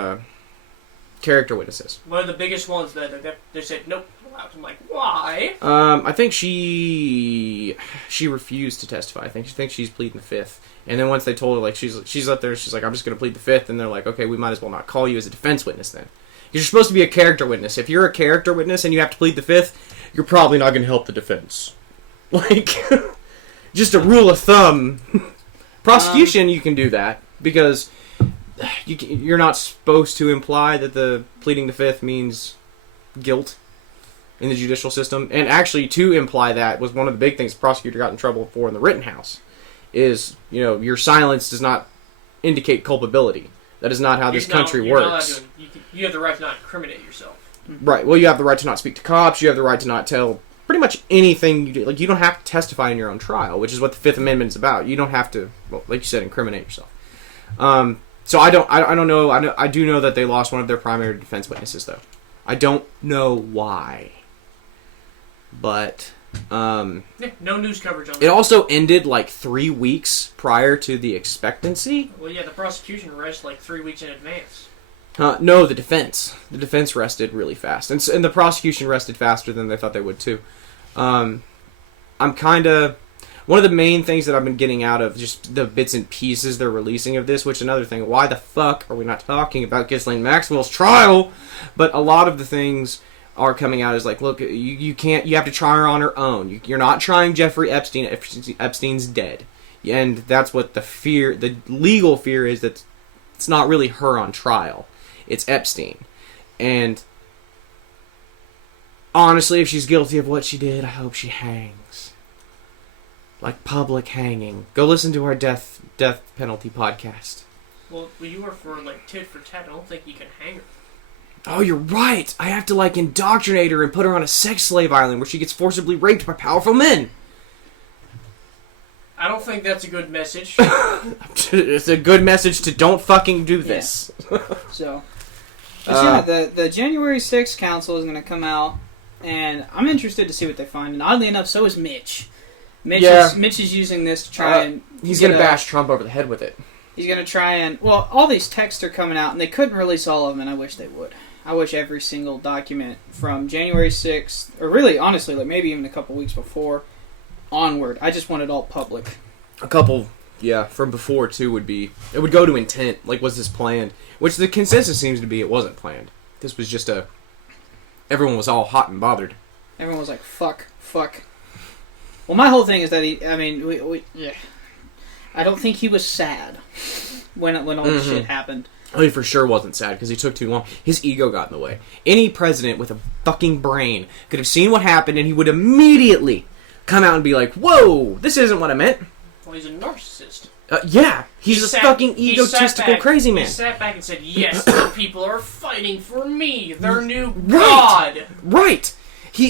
character witnesses. One of the biggest ones that they said nope. I'm like, why? I think she refused to testify. I think she's pleading the fifth. And then once they told her, like, she's up there, she's like, I'm just going to plead the fifth. And they're like, okay, we might as well not call you as a defense witness then. You're supposed to be a character witness. If you're a character witness and you have to plead the fifth, you're probably not going to help the defense. Like, just a rule of thumb. Prosecution, you can do that because you're not supposed to imply that the pleading the fifth means guilt in the judicial system. And actually, to imply that was one of the big things the prosecutor got in trouble for in the Rittenhouse. Is, your silence does not indicate culpability. That is not how this country works. You have the right to not incriminate yourself. Right. Well, you have the right to not speak to cops. You have the right to not tell pretty much anything you do. Like, you don't have to testify in your own trial, which is what the Fifth Amendment is about. You don't have to, well, like you said, incriminate yourself. So I don't know. I do know that they lost one of their primary defense witnesses, though. I don't know why. But Yeah, no news coverage on It that. also ended like 3 weeks prior to the expectancy. Well, yeah, the prosecution arrested like 3 weeks in advance. No, the defense. The defense rested really fast, and the prosecution rested faster than they thought they would too. I'm kind of one of the main things that I've been getting out of just the bits and pieces they're releasing of this. Which another thing, why the fuck are we not talking about Ghislaine Maxwell's trial? But a lot of the things are coming out as like, look, you can't. You have to try her on her own. You're not trying Jeffrey Epstein. Epstein's dead, and that's what the legal fear is, that it's not really her on trial. It's Epstein. And honestly, if she's guilty of what she did, I hope she hangs. Like public hanging. Go listen to our death penalty podcast. Well, you are for like tit for tat. I don't think you can hang her. Oh, you're right. I have to like indoctrinate her and put her on a sex slave island where she gets forcibly raped by powerful men. I don't think that's a good message. It's a good message to don't fucking do this. Yeah. So, the January 6th council is going to come out, and I'm interested to see what they find. And oddly enough, so is Mitch. Mitch is using this to try and... He's going to bash Trump over the head with it. He's going to try and... Well, all these texts are coming out, and they couldn't release all of them, and I wish they would. I wish every single document from January 6th, or really, honestly, like maybe even a couple weeks before, onward. I just want it all public. A couple, from before, too, would be... It would go to intent. Like, was this planned? Which the consensus seems to be it wasn't planned. This was just everyone was all hot and bothered. Everyone was like, fuck. Well, my whole thing is that I don't think he was sad when all this shit happened. Oh, he for sure wasn't sad because he took too long. His ego got in the way. Any president with a fucking brain could have seen what happened, and he would immediately come out and be like, whoa, this isn't what I meant. Well, he's a narcissist. He's a fucking egotistical crazy man. He sat back and said, yes, the people are fighting for me, their new god. Right.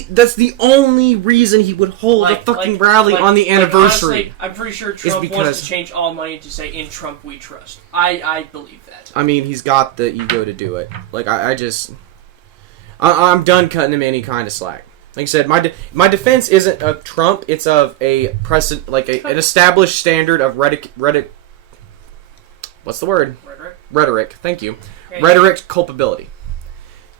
That's the only reason he would hold a fucking rally on the anniversary. Honestly, I'm pretty sure Trump wants to change all money to say, in Trump we trust. I believe that. I mean, he's got the ego to do it. Like, I'm done cutting him any kind of slack. Like I said, my defense isn't of Trump; it's of a precedent, like an established standard of rhetoric. What's the word? Rhetoric. Thank you. Okay. Rhetoric culpability.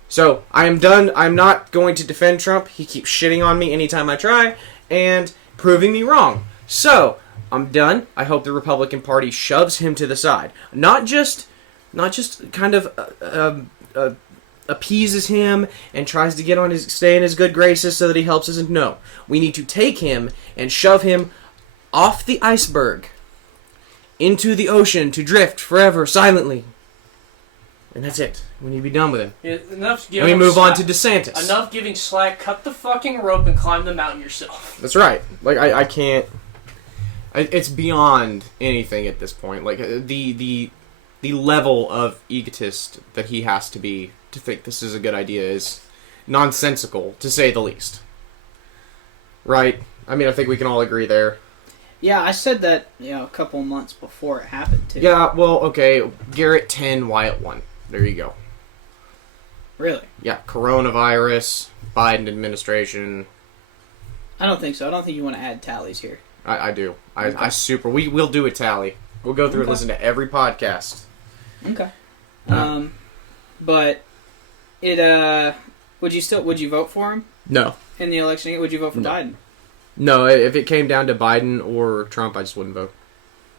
So I am done. I'm not going to defend Trump. He keeps shitting on me anytime I try and proving me wrong. So I'm done. I hope the Republican Party shoves him to the side, not just kind of appeases him and tries to stay in his good graces so that he helps us. No, we need to take him and shove him off the iceberg into the ocean to drift forever silently. And that's it. We need to be done with him. Yeah, enough and we move on to DeSantis. Enough giving slack. Cut the fucking rope and climb the mountain yourself. That's right. Like I can't. It's beyond anything at this point. Like the level of egotist that he has to be to think this is a good idea is nonsensical, to say the least. Right? I mean, I think we can all agree there. Yeah, I said that a couple months before it happened, too. Yeah, well, okay. Garrett 10, Wyatt 1. There you go. Really? Yeah, coronavirus, Biden administration. I don't think so. I don't think you want to add tallies here. I do. Okay. We'll do a tally. We'll go through and listen to every podcast. Okay. But it would you vote for him? No. In the election, would you vote for Biden? No, if it came down to Biden or Trump, I just wouldn't vote.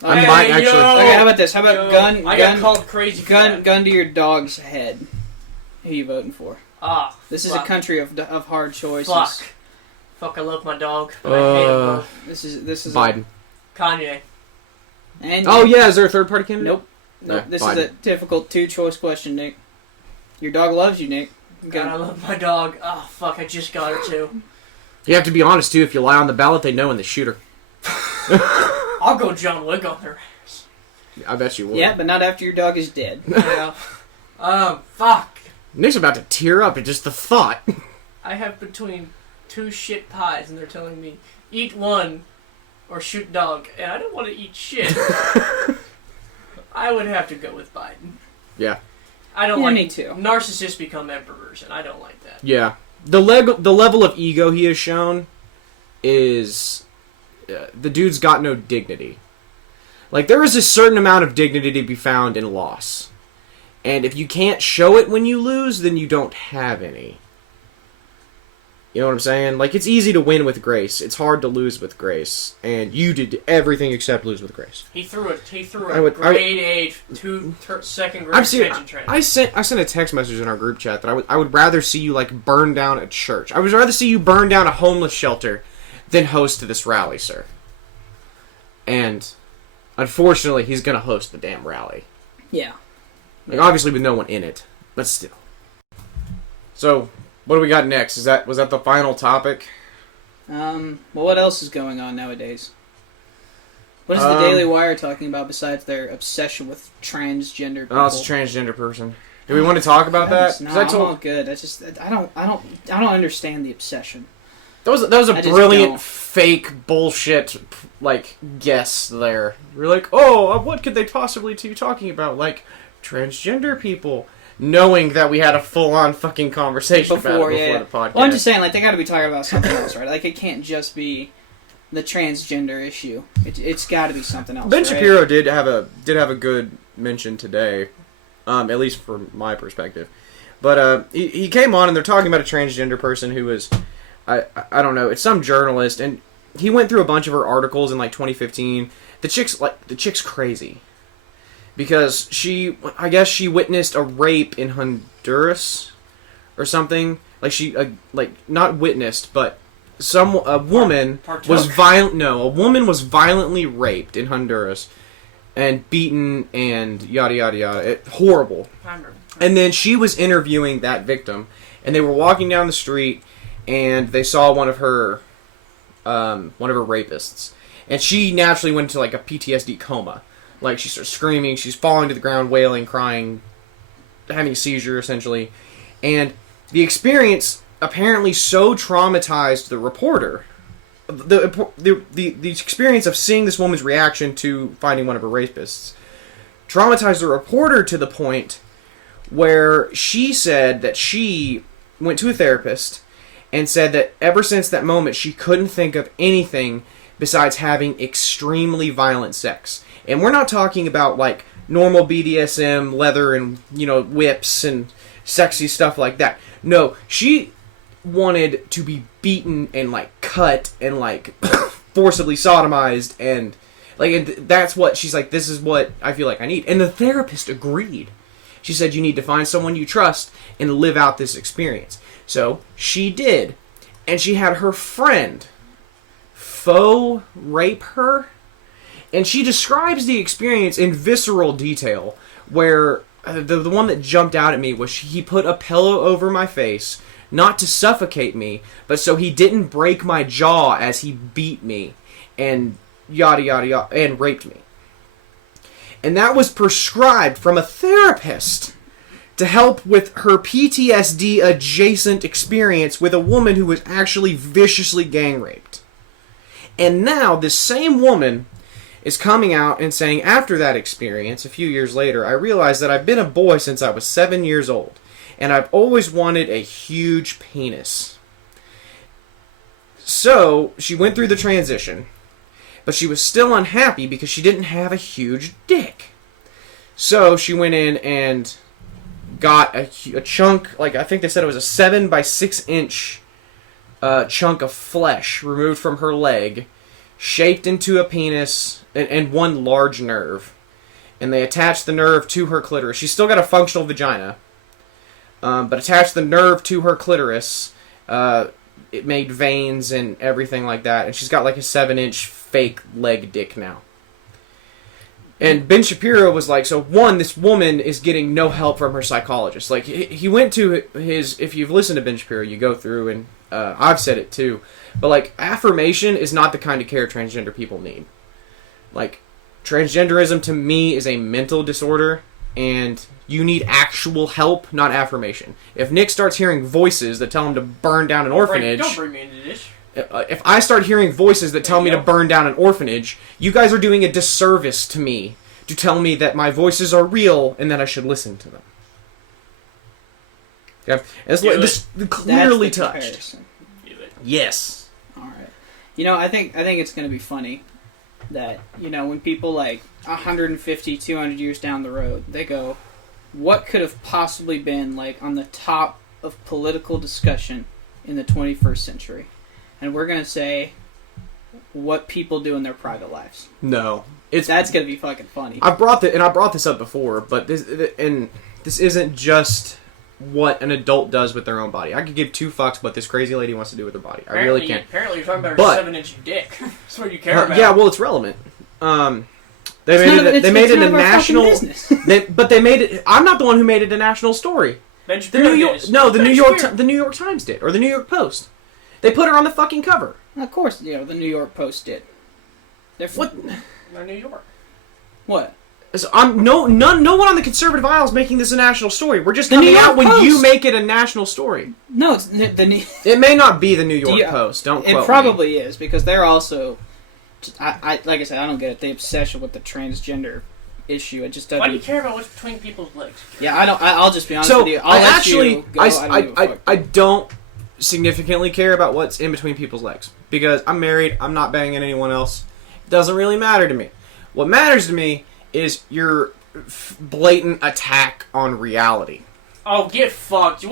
Okay. I might actually. Okay, how about this? How about gun? I got called crazy. Gun to your dog's head. Who are you voting for? This is a country of hard choices. Fuck! I love my dog, but I hate him both. This is Biden. Kanye. And is there a third party candidate? Nope. Yeah, this Biden. is a difficult two-choice question, Nick. Your dog loves you, Nick. God, I love my dog. Oh, fuck, I just got her, too. You have to be honest, too. If you lie on the ballot, they know when they shoot her. I'll go John Wick on their ass. I bet you would. Yeah, but not after your dog is dead. Yeah. Fuck. Nick's about to tear up at just the thought. I have between two shit pies, and they're telling me, eat one or shoot dog. And I don't want to eat shit. I would have to go with Biden. Yeah. I don't like me too. Narcissists become emperors, and I don't like that. Yeah. The level of ego he has shown is the dude's got no dignity. Like, there is a certain amount of dignity to be found in loss. And if you can't show it when you lose, then you don't have any. You know what I'm saying? Like, it's easy to win with grace. It's hard to lose with grace. And you did everything except lose with grace. He threw a grade A second grade extension train. I sent a text message in our group chat that I would rather see you, like, burn down a church. I would rather see you burn down a homeless shelter than host this rally, sir. And unfortunately, he's going to host the damn rally. Yeah. Like, obviously with no one in it, but still. So, what do we got next? Was that the final topic? Well, what else is going on nowadays? What is the Daily Wire talking about besides their obsession with transgender people? Oh, it's a transgender person. Do we want to talk about that? No, I'm all good. I don't understand the obsession. That was a brilliant fake bullshit like guess there. We're like, oh, what could they possibly be talking about? Like transgender people, knowing that we had a full-on fucking conversation about it before the podcast. Well, I'm just saying, like, they got to be talking about something else, right? Like, it can't just be the transgender issue. It's got to be something else. Ben right? Shapiro did have a good mention today, at least from my perspective. But he came on and they're talking about a transgender person who was, I don't know, it's some journalist, and he went through a bunch of her articles in like 2015. The chick's crazy. Because I guess she witnessed a rape in Honduras or something. Like not witnessed, but a woman was violently raped in Honduras and beaten and yada yada yada. Horrible. And then she was interviewing that victim, and they were walking down the street, and they saw one of her rapists, and she naturally went into like a PTSD coma. Like, she starts screaming, she's falling to the ground, wailing, crying, having a seizure, essentially. And the experience apparently so traumatized the reporter. The experience of seeing this woman's reaction to finding one of her rapists traumatized the reporter to the point where she said that she went to a therapist and said that ever since that moment, she couldn't think of anything besides having extremely violent sex. And we're not talking about, like, normal BDSM, leather, and, whips, and sexy stuff like that. No, she wanted to be beaten and, like, cut and, like, forcibly sodomized, and that's what, she's like, this is what I feel like I need. And the therapist agreed. She said, you need to find someone you trust and live out this experience. So, she did. And she had her friend faux rape her. And she describes the experience in visceral detail, where the one that jumped out at me was he put a pillow over my face, not to suffocate me, but so he didn't break my jaw as he beat me, and yada yada yada, and raped me. And that was prescribed from a therapist to help with her PTSD adjacent experience with a woman who was actually viciously gang raped. And now this same woman is coming out and saying, after that experience, a few years later, I realized that I've been a boy since I was 7 years old, and I've always wanted a huge penis. So, she went through the transition, but she was still unhappy because she didn't have a huge dick. So, she went in and got a chunk, like, I think they said it was a 7 by 6 inch chunk of flesh removed from her leg, shaped into a penis, and one large nerve. And they attached the nerve to her clitoris. She's still got a functional vagina, but attached the nerve to her clitoris. It made veins and everything like that. And she's got like a 7-inch fake leg dick now. And Ben Shapiro was like, so one, this woman is getting no help from her psychologist. Like, he went to his, if you've listened to Ben Shapiro, you go through, and I've said it too, but like, affirmation is not the kind of care transgender people need. Like, transgenderism to me is a mental disorder, and you need actual help, not affirmation. If Nick starts hearing voices that tell him to burn down an orphanage... Don't bring me into this. If I start hearing voices that tell me to burn down an orphanage, you guys are doing a disservice to me to tell me that my voices are real and that I should listen to them. Okay? This clearly touched. Comparison. Yes. Alright. I think it's going to be funny that, when people 150, 200 years down the road, they go, what could have possibly been on the top of political discussion in the 21st century? And we're going to say what people do in their private lives. No. That's going to be fucking funny. I brought this up before, but this isn't just what an adult does with their own body. I could give two fucks what this crazy lady wants to do with her body. I really can't. Apparently you're talking about her 7-inch dick. That's what you care about. Yeah, well, it's relevant. They made it a national. But they made it. I'm not the one who made it a national story. The New York Times did, or the New York Post. They put her on the fucking cover. Of course, the New York Post did. What? They're New York. What? So no one on the conservative aisle is making this a national story. We're just coming out when you make it a national story. No, it's the It may not be the New York Post. Don't quote me. It probably is, because they're also. I like I said, I don't get it. The obsession with the transgender issue. It just doesn't. Why do you care about what's between people's legs? Yeah, I don't. I'll just be honest with you. I don't significantly care about what's in between people's legs, because I'm married. I'm not banging anyone else. It doesn't really matter to me. What matters to me is your blatant attack on reality. Oh, get fucked. I'm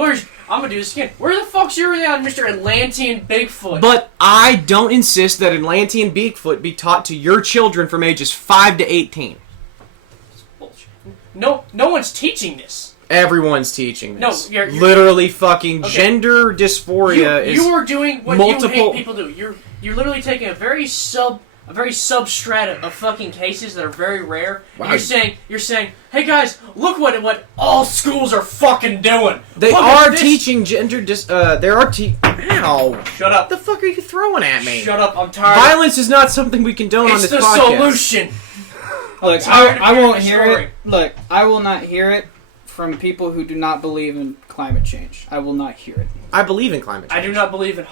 gonna do this again. Where the fuck's your on Mr. Atlantean Bigfoot? But I don't insist that Atlantean Bigfoot be taught to your children from ages 5 to 18. It's bullshit. No one's teaching this. Everyone's teaching this. No, you're literally fucking gender dysphoria is you are doing what multiple... you hate people do. You're literally taking a very substrata of fucking cases that are very rare. Wow. And you're saying, hey guys, look what all schools are fucking doing. They look are teaching gender Ow. Shut up. What the fuck are you throwing at me? Shut up, I'm tired. Violence is not something we condone on this podcast. It's the solution. Look, I won't hear it. Look, I will not hear it from people who do not believe in climate change. I will not hear it. I believe in climate change. I do not believe in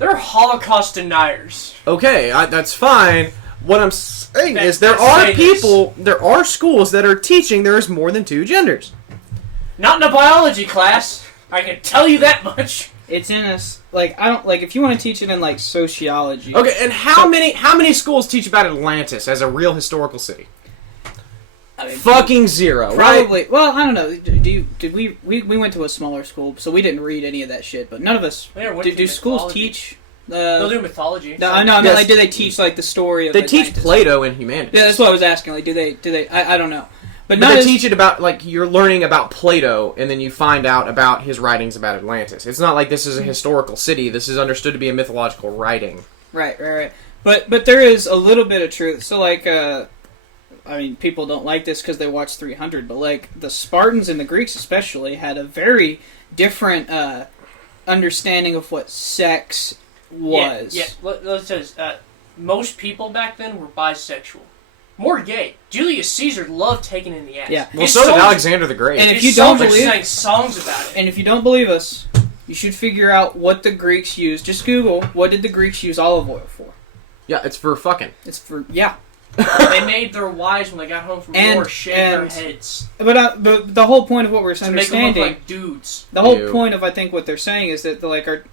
they're Holocaust deniers. Okay, that's fine. What I'm saying is there are schools that are teaching there is more than two genders. Not in a biology class. I can tell you that much. It's in us. If you want to teach it in sociology. Okay, and how many schools teach about Atlantis as a real historical city? Fucking zero. Probably. Right? Well, I don't know. We went to a smaller school, so we didn't read any of that shit. But none of us. Do schools teach? They'll do mythology. No, I know. I mean, do they teach the story of? They teach Plato and humanities. Yeah, that's what I was asking. Do they? I don't know. But they teach it about you're learning about Plato, and then you find out about his writings about Atlantis. It's not like this is a historical city. This is understood to be a mythological writing. Right. But there is a little bit of truth. So I mean, people don't like this because they watch 300, but the Spartans and the Greeks especially had a very different understanding of what sex was. Yeah. Let's say most people back then were bisexual. More gay. Julius Caesar loved taking in the ass. Yeah. Well, so did Alexander the Great. And if you don't believe, sang songs about it. And if you don't believe us, you should figure out what the Greeks used. Just Google, what did the Greeks use olive oil for? Yeah, it's for fucking. It's for, yeah. They made their wives, when they got home from war, shave their heads. But the whole point of what we're to make them look like dudes. The whole point of, I think, what they're saying is that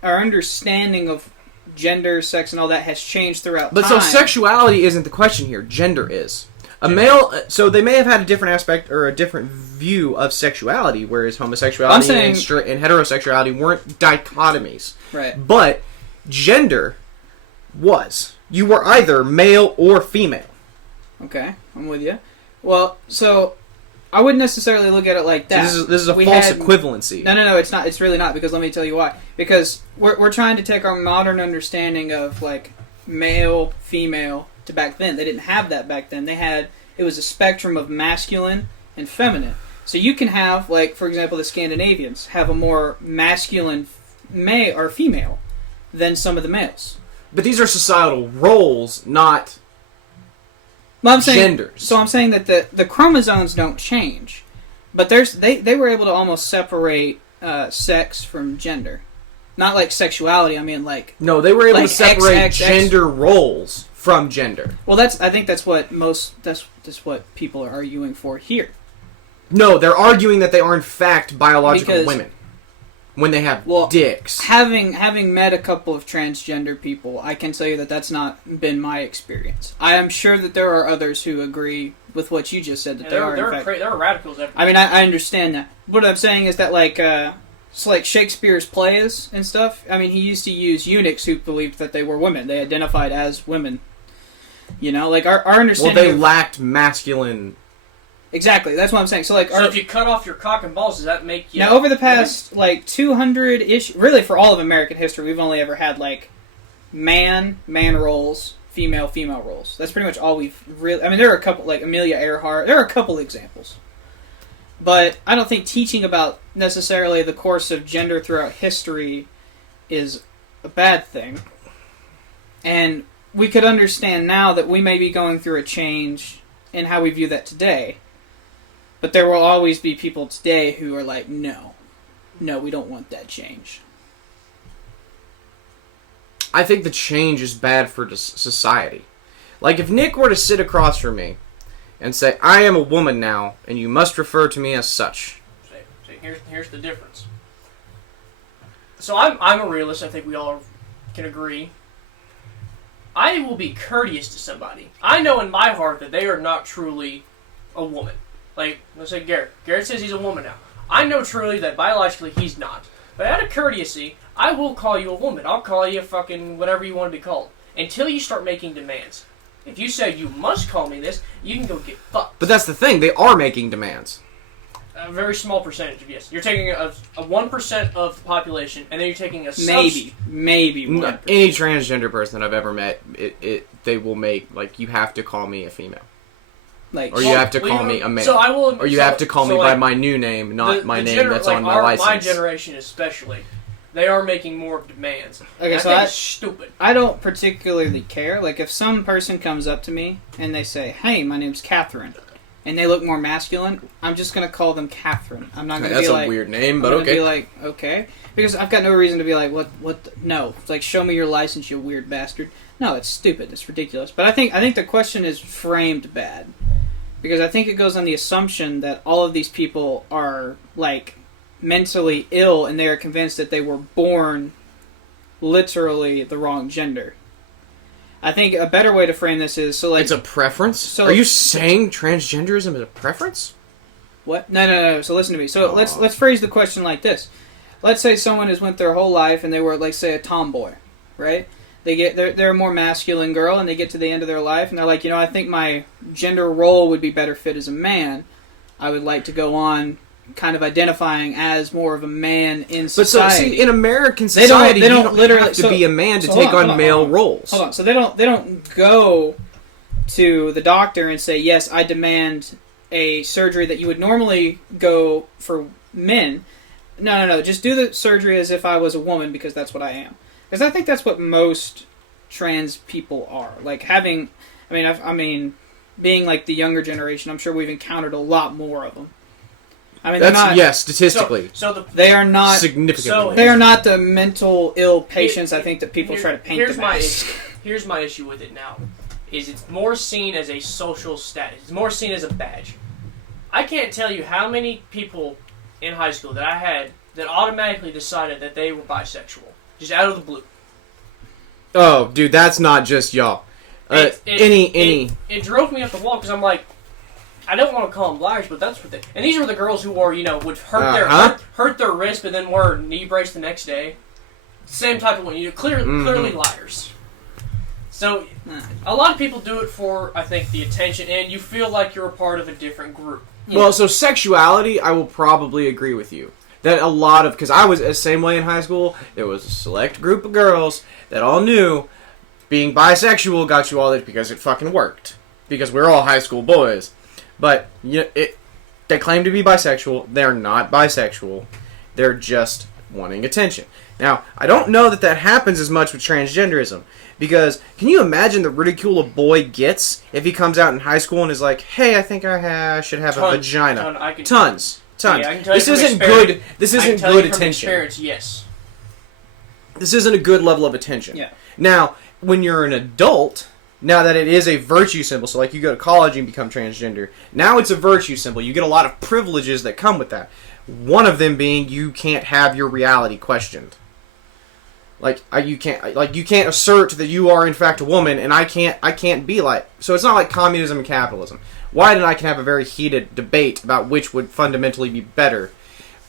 our understanding of gender, sex, and all that has changed throughout time. But so sexuality isn't the question here. Gender is. A male... So they may have had a different aspect or a different view of sexuality, whereas homosexuality and heterosexuality weren't dichotomies. Right. But gender was. You were either male or female. Okay, I'm with you. Well, so I wouldn't necessarily look at it like that. So this is a false equivalency. No, it's not. It's really not, because let me tell you why. Because we're trying to take our modern understanding of male, female to back then. They didn't have that back then. It was a spectrum of masculine and feminine. So you can have, for example, the Scandinavians have a more masculine male or female than some of the males. But these are societal roles, not genders. So I'm saying that the chromosomes don't change, but they were able to almost separate sex from gender, not sexuality. I mean no, they were able to separate gender roles from gender. Well, I think that's what people are arguing for here. No, they're arguing that they are in fact biological women. when they have Well, dicks. Having met a couple of transgender people, I can tell you that that's not been my experience. I am sure that there are others who agree with what you just said, that there in fact, are radicals everywhere. I mean, I understand that. What I'm saying is that, like, so like Shakespeare's plays and stuff, I mean, he used to use eunuchs who believed that they were women. They identified as women. You know, like, our understanding... Well, they lacked masculine... Exactly, that's what I'm saying. So, like, if you cut off your cock and balls, does that make you... Now, over the past, like, 200-ish... Really, for all of American history, we've only ever had, like, man roles, female roles. That's pretty much all we've really... I mean, there are a couple, like, Amelia Earhart. There are a couple examples. But I don't think teaching about necessarily the course of gender throughout history is a bad thing. And we could understand now that we may be going through a change in how we view that today. But there will always be people today who are like, no, we don't want that change. I think the change is bad for society. Like, if Nick were to sit across from me and say, I am a woman now, and you must refer to me as such. Here's the difference. So I'm a realist. I think we all can agree. I will be courteous to somebody. I know in my heart that they are not truly a woman. Like, let's say Garrett. Garrett says he's a woman now. I know truly that biologically he's not. But out of courtesy, I will call you a woman. I'll call you fucking whatever you want to be called. Until you start making demands. If you say you must call me this, you can go get fucked. But that's the thing. They are making demands. A very small percentage of yes. You're taking a 1% of the population, and then you're taking a maybe 1%. Any transgender person I've ever met, they will make, like, you have to call me a female. Like, or you have to call me a male. So I will, or you have to call me by my new name, not my name that's on my license. My generation especially, they are making more demands. Okay, so that's stupid. I don't particularly care. Like, if some person comes up to me and they say, hey, my name's Catherine, and they look more masculine, I'm just going to call them Catherine. I'm not going to be like... That's a weird name, but I'm okay. Be like, okay. Because I've got no reason to be like, no. It's like, show me your license, you weird bastard. No, it's stupid. It's ridiculous. But I think the question is framed bad. Because I think it goes on the assumption that all of these people are, like, mentally ill, and they are convinced that they were born literally the wrong gender. I think a better way to frame this is, so, like... It's a preference? So, are you saying transgenderism is a preference? What? No. So listen to me. So let's phrase the question like this. Let's say someone has went their whole life and they were, like, say, a tomboy, right? They're a more masculine girl, and they get to the end of their life, and they're like, I think my gender role would be better fit as a man. I would like to go on kind of identifying as more of a man in society. But so, see, in American society, they don't literally have to be a man to take on male roles. Hold on. So they don't go to the doctor and say, yes, I demand a surgery that you would normally go for men. No. Just do the surgery as if I was a woman, because that's what I am. Because I think that's what most trans people are. Like, being like the younger generation, I'm sure we've encountered a lot more of them. I mean, statistically. They are not significantly. They are not the mental ill patients I think that people try to paint them as. Here's my issue with it now. It's more seen as a social status. It's more seen as a badge. I can't tell you how many people in high school that I had that automatically decided that they were bisexual. Just out of the blue. Oh, dude, that's not just y'all. It drove me up the wall, because I'm like, I don't want to call them liars, but that's what they... And these were the girls who were, would hurt their wrist, but then wear a knee brace the next day. Same type of one. Clearly liars. So, a lot of people do it for, I think, the attention, and you feel like you're a part of a different group. Yeah. Well, so sexuality, I will probably agree with you. That a lot of... Because I was the same way in high school. There was a select group of girls that all knew being bisexual got you all this because it fucking worked. Because we're all high school boys. But they claim to be bisexual. They're not bisexual. They're just wanting attention. Now, I don't know that happens as much with transgenderism. Because can you imagine the ridicule a boy gets if he comes out in high school and is like, hey, I think I should have a vagina. Tons. Yeah, I can tell this isn't good. This isn't good attention. Experience, yes. This isn't a good level of attention. Yeah. Now, when you're an adult Now that it is a virtue symbol, so like you go to college and become transgender, now it's a virtue symbol. You get a lot of privileges that come with that. One of them being you can't have your reality questioned. You can't assert that you are in fact a woman, and I can't be like. So it's not like communism and capitalism. Wyatt and I can have a very heated debate about which would fundamentally be better.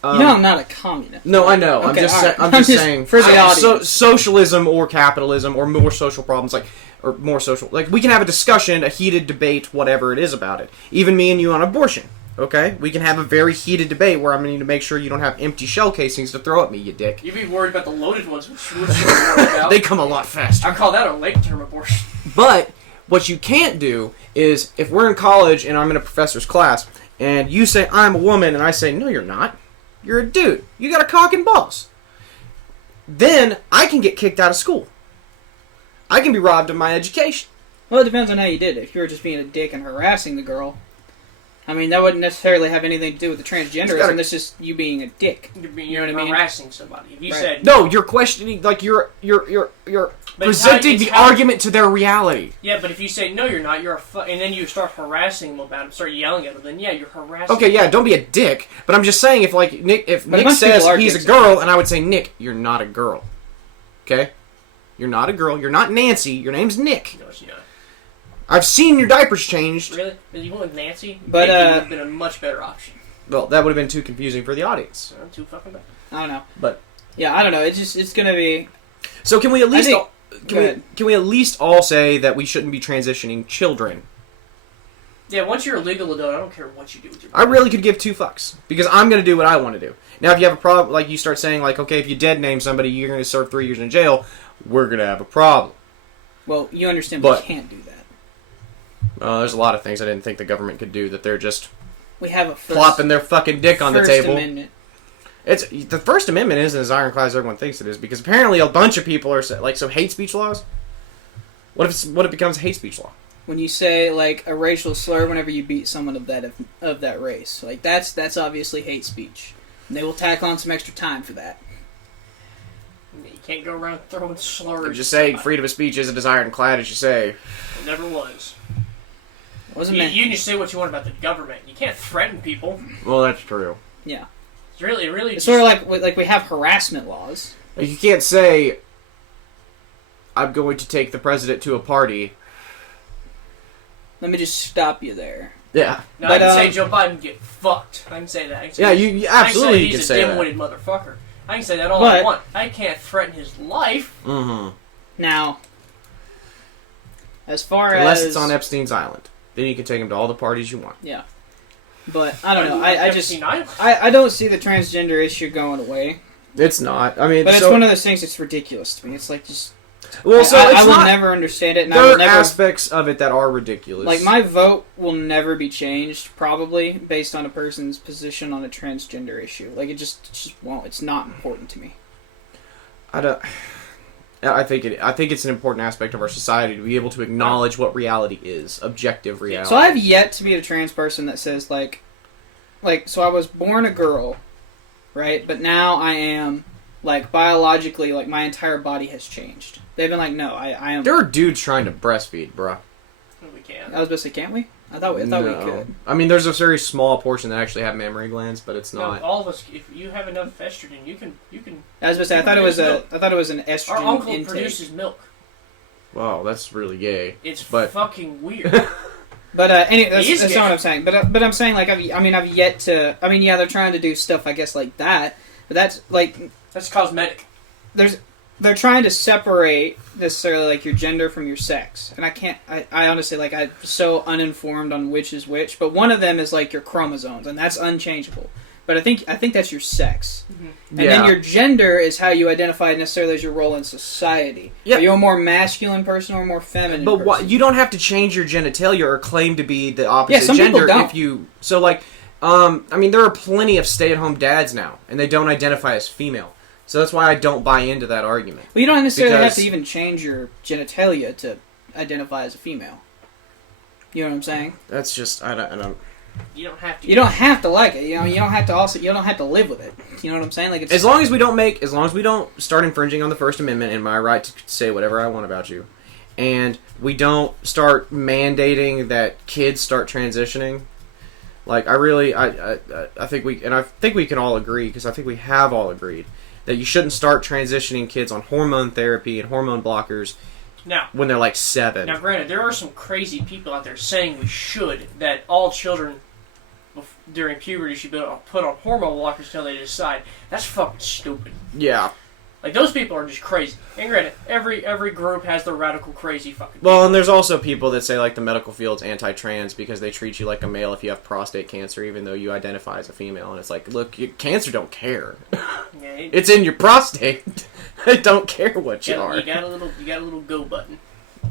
I'm not a communist. No, I know. Okay, I'm just saying for the audience. Socialism or capitalism or more social problems we can have a discussion, a heated debate, whatever it is about it. Even me and you on abortion. Okay, we can have a very heated debate where I'm going to need to make sure you don't have empty shell casings to throw at me, you dick. You'd be worried about the loaded ones, which you're worried about. They come a lot faster. I call that a late-term abortion. But what you can't do is, if we're in college and I'm in a professor's class, and you say I'm a woman, and I say no, you're not. You're a dude. You got a cock and balls. Then I can get kicked out of school. I can be robbed of my education. Well, it depends on how you did it. If you were just being a dick and harassing the girl, I mean, that wouldn't necessarily have anything to do with the transgenderism. That's just you being a dick. You're what I mean? Harassing somebody. If you said no, you're questioning, like you're presenting the argument to their reality. Yeah, but if you say no, you're not. And then you start harassing them about it, start yelling at them. Then yeah, you're harassing. Okay, yeah, don't be a dick. But I'm just saying, if Nick says he's a girl, and I would say Nick, you're not a girl. Okay, you're not a girl. You're not Nancy. Your name's Nick. No, she's not. I've seen your diapers changed. Really? You went with Nancy? But Nikki would have been a much better option. Well, that would have been too confusing for the audience. Too fucking bad. I don't know. But yeah, I don't know. It's gonna be. So can we at least can we at least all say that we shouldn't be transitioning children? Yeah, once you're a legal adult, I don't care what you do with your body. I really could give two fucks because I'm going to do what I want to do. Now, if you have a problem, like you start saying, like, okay, if you dead name somebody, you're going to serve 3 years in jail. We're going to have a problem. Well, you understand we can't do that. There's a lot of things I didn't think the government could do that they're just we have a plopping their fucking dick on the table. Amendment. It's the First Amendment isn't as ironclad as everyone thinks it is because apparently a bunch of people are like hate speech laws. What if it becomes a hate speech law? When you say like a racial slur whenever you beat someone of that race, like that's obviously hate speech. And they will tack on some extra time for that. You can't go around throwing slurs. I'm just saying, freedom of speech isn't as ironclad as you say. It never was. You can just say what you want about the government. You can't threaten people. Well, that's true. Yeah. It's really. It's sort of like we have harassment laws. Like you can't say, "I'm going to take the president to a party." Let me just stop you there. Yeah. No, I can say Joe Biden get fucked. I can say that. You absolutely can say that. He's a dim-witted motherfucker. I can say that all I want. I can't threaten his life. Mm-hmm. Now, as far unless as it's on Epstein's Island, then you can take him to all the parties you want. Yeah. But I don't know. I don't see the transgender issue going away. It's not. I mean, but it's one of those things that's ridiculous to me. It's like just. Well, I will never understand it. And there are aspects of it that are ridiculous. Like my vote will never be changed, probably based on a person's position on a transgender issue. Like it just won't. It's not important to me. I think it's an important aspect of our society to be able to acknowledge what reality is, objective reality. So I have yet to meet a trans person that says like, so I was born a girl, right? But now I am, like, biologically, like, my entire body has changed. They've been like, no, I am... There are dudes trying to breastfeed, bruh. We can. I was about to say, can't we? I thought we could. I mean, there's a very small portion that actually have mammary glands, but it's not. No, all of us, if you have enough estrogen, you can. I was about to say, I thought it was an estrogen Our uncle intake. produces milk. Wow, that's really gay. It's fucking weird. But anyway, that's not what I'm saying. But I'm saying, like, I've yet to. I mean, yeah, they're trying to do stuff, I guess, like that. But that's like that's cosmetic. They're trying to separate necessarily like your gender from your sex, and I honestly, like, I'm so uninformed on which is which. But one of them is like your chromosomes, and that's unchangeable. But I think that's your sex, and then your gender is how you identify necessarily as your role in society. Yeah. Are you a more masculine person or a more feminine? But you don't have to change your genitalia or claim to be the opposite some gender people don't. if you. So like, I mean, there are plenty of stay-at-home dads now, and they don't identify as female. So that's why I don't buy into that argument. Well, you don't necessarily have to even change your genitalia to identify as a female. You know what I'm saying? That's just I don't. You don't have to. You don't have to like it. You know, you don't have to live with it. You know what I'm saying? Like, as long as we don't start infringing on the First Amendment and my right to say whatever I want about you, and we don't start mandating that kids start transitioning, like I think we can all agree, because I think we have all agreed that you shouldn't start transitioning kids on hormone therapy and hormone blockers when they're like 7. Now, granted, there are some crazy people out there saying we should, that all children during puberty should be put on hormone blockers until they decide. That's fucking stupid. Yeah. Like, those people are just crazy. And granted, every group has their radical crazy fucking people. Well, and there's also people that say, like, the medical field's anti-trans because they treat you like a male if you have prostate cancer, even though you identify as a female. And it's like, look, cancer don't care. Yeah, it's in your prostate. It don't care what you are. You got a little go button.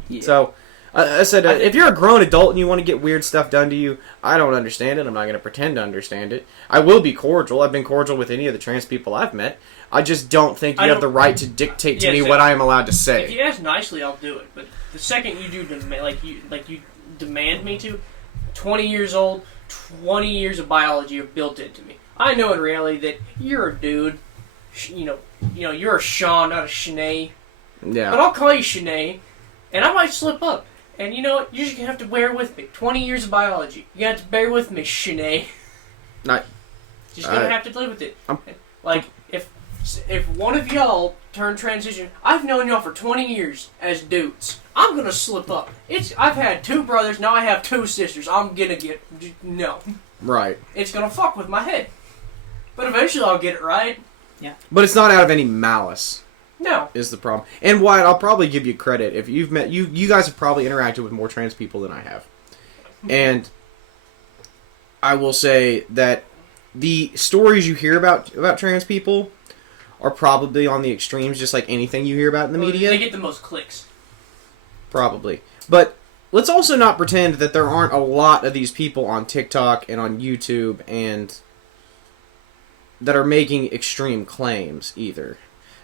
Yeah. So, I said, if you're a grown adult and you want to get weird stuff done to you, I don't understand it. I'm not going to pretend to understand it. I will be cordial. I've been cordial with any of the trans people I've met. I just don't think you have the right to dictate to me what I am allowed to say. If you ask nicely, I'll do it. But the second you do you demand me to, 20 years old, 20 years of biology are built into me. I know in reality that you're a dude. You know, you're a Sean, not a Shanae. Yeah. But I'll call you Shanae, and I might slip up. And you know what? You're just gonna have to bear with me. 20 years of biology. You have to bear with me, Shanae. Just gonna have to live with it. Like, if one of y'all turn transition, I've known y'all for 20 years as dudes. I'm gonna slip up. I've had 2 brothers, now I have 2 sisters. I'm gonna no. Right. It's gonna fuck with my head. But eventually I'll get it right. Yeah. But it's not out of any malice. No. Is the problem. And Wyatt, I'll probably give you credit. If you've met, you guys have probably interacted with more trans people than I have. And I will say that the stories you hear about trans people are probably on the extremes, just like anything you hear about in the media. They get the most clicks. Probably. But let's also not pretend that there aren't a lot of these people on TikTok and on YouTube and that are making extreme claims either.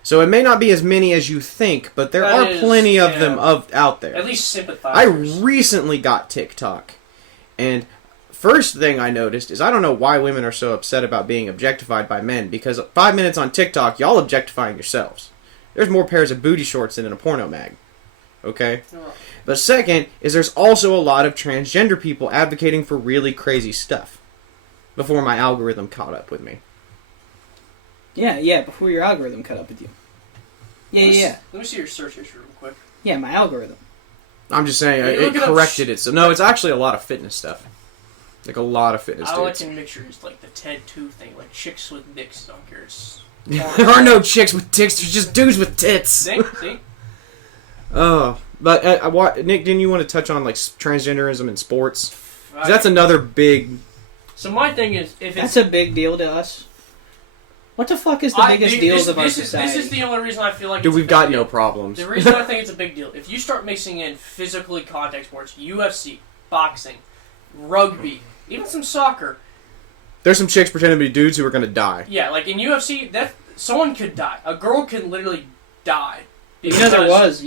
So it may not be as many as you think, but there are plenty of them out there. At least sympathizers. I recently got TikTok, and first thing I noticed is I don't know why women are so upset about being objectified by men, because 5 minutes on TikTok, y'all objectifying yourselves. There's more pairs of booty shorts than in a porno mag. Okay? Oh. But second is there's also a lot of transgender people advocating for really crazy stuff before my algorithm caught up with me. Yeah, before your algorithm caught up with you. Yeah. Let me see your search history real quick. Yeah, my algorithm. I'm just saying, it corrected it. So, no, it's actually a lot of fitness stuff. Like, a lot of fitness I dudes. like to mixture is like the Ted 2 thing, like chicks with dicks. I don't care. There are no chicks with dicks, there's just dudes with tits. See? Oh, but Nick, didn't you want to touch on like transgenderism in sports? 'Cause that's another big. So my thing is, if that's a big deal to us. What the fuck is the biggest deals of our society? This is the only reason I feel like. Dude, we've got no problems. The reason I think it's a big deal, if you start mixing in physically contact sports, UFC, boxing, rugby, even some soccer. There's some chicks pretending to be dudes who are going to die. Yeah, like in UFC, someone could die. A girl can literally die. There was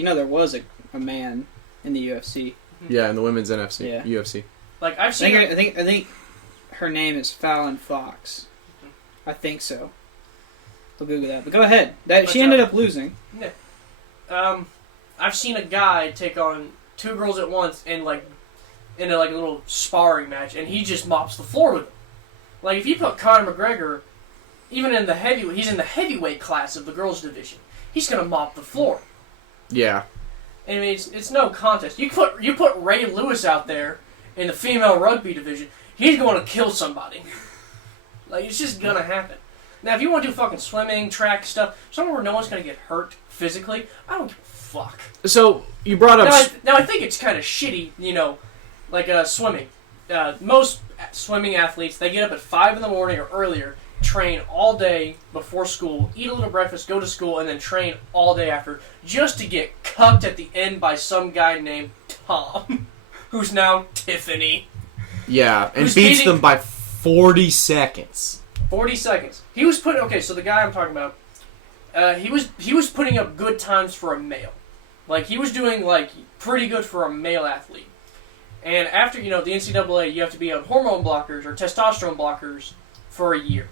a man in the UFC. Yeah, in the women's UFC. Like I've seen. I think her name is Fallon Fox. I think so. I'll Google that. But go ahead. She ended up losing. Yeah. I've seen a guy take on 2 girls at once in a little sparring match, and he just mops the floor with them. Like if you put Conor McGregor, even in he's in the heavyweight class of the girls' division. He's gonna mop the floor. Yeah. I mean, it's no contest. You put Ray Lewis out there in the female rugby division, he's going to kill somebody. Like it's just gonna happen. Now, if you want to do fucking swimming, track stuff, somewhere where no one's gonna get hurt physically, I don't give a fuck. So you brought up. Now I think it's kind of shitty, like swimming. Most swimming athletes, they get up at 5 in the morning or earlier, train all day before school, eat a little breakfast, go to school, and then train all day after, just to get cucked at the end by some guy named Tom, who's now Tiffany. Yeah, and beats them by 40 seconds. 40 seconds. He was so the guy I'm talking about, he was putting up good times for a male. Like, he was doing, pretty good for a male athlete. And after, the NCAA, you have to be on hormone blockers or testosterone blockers for a year.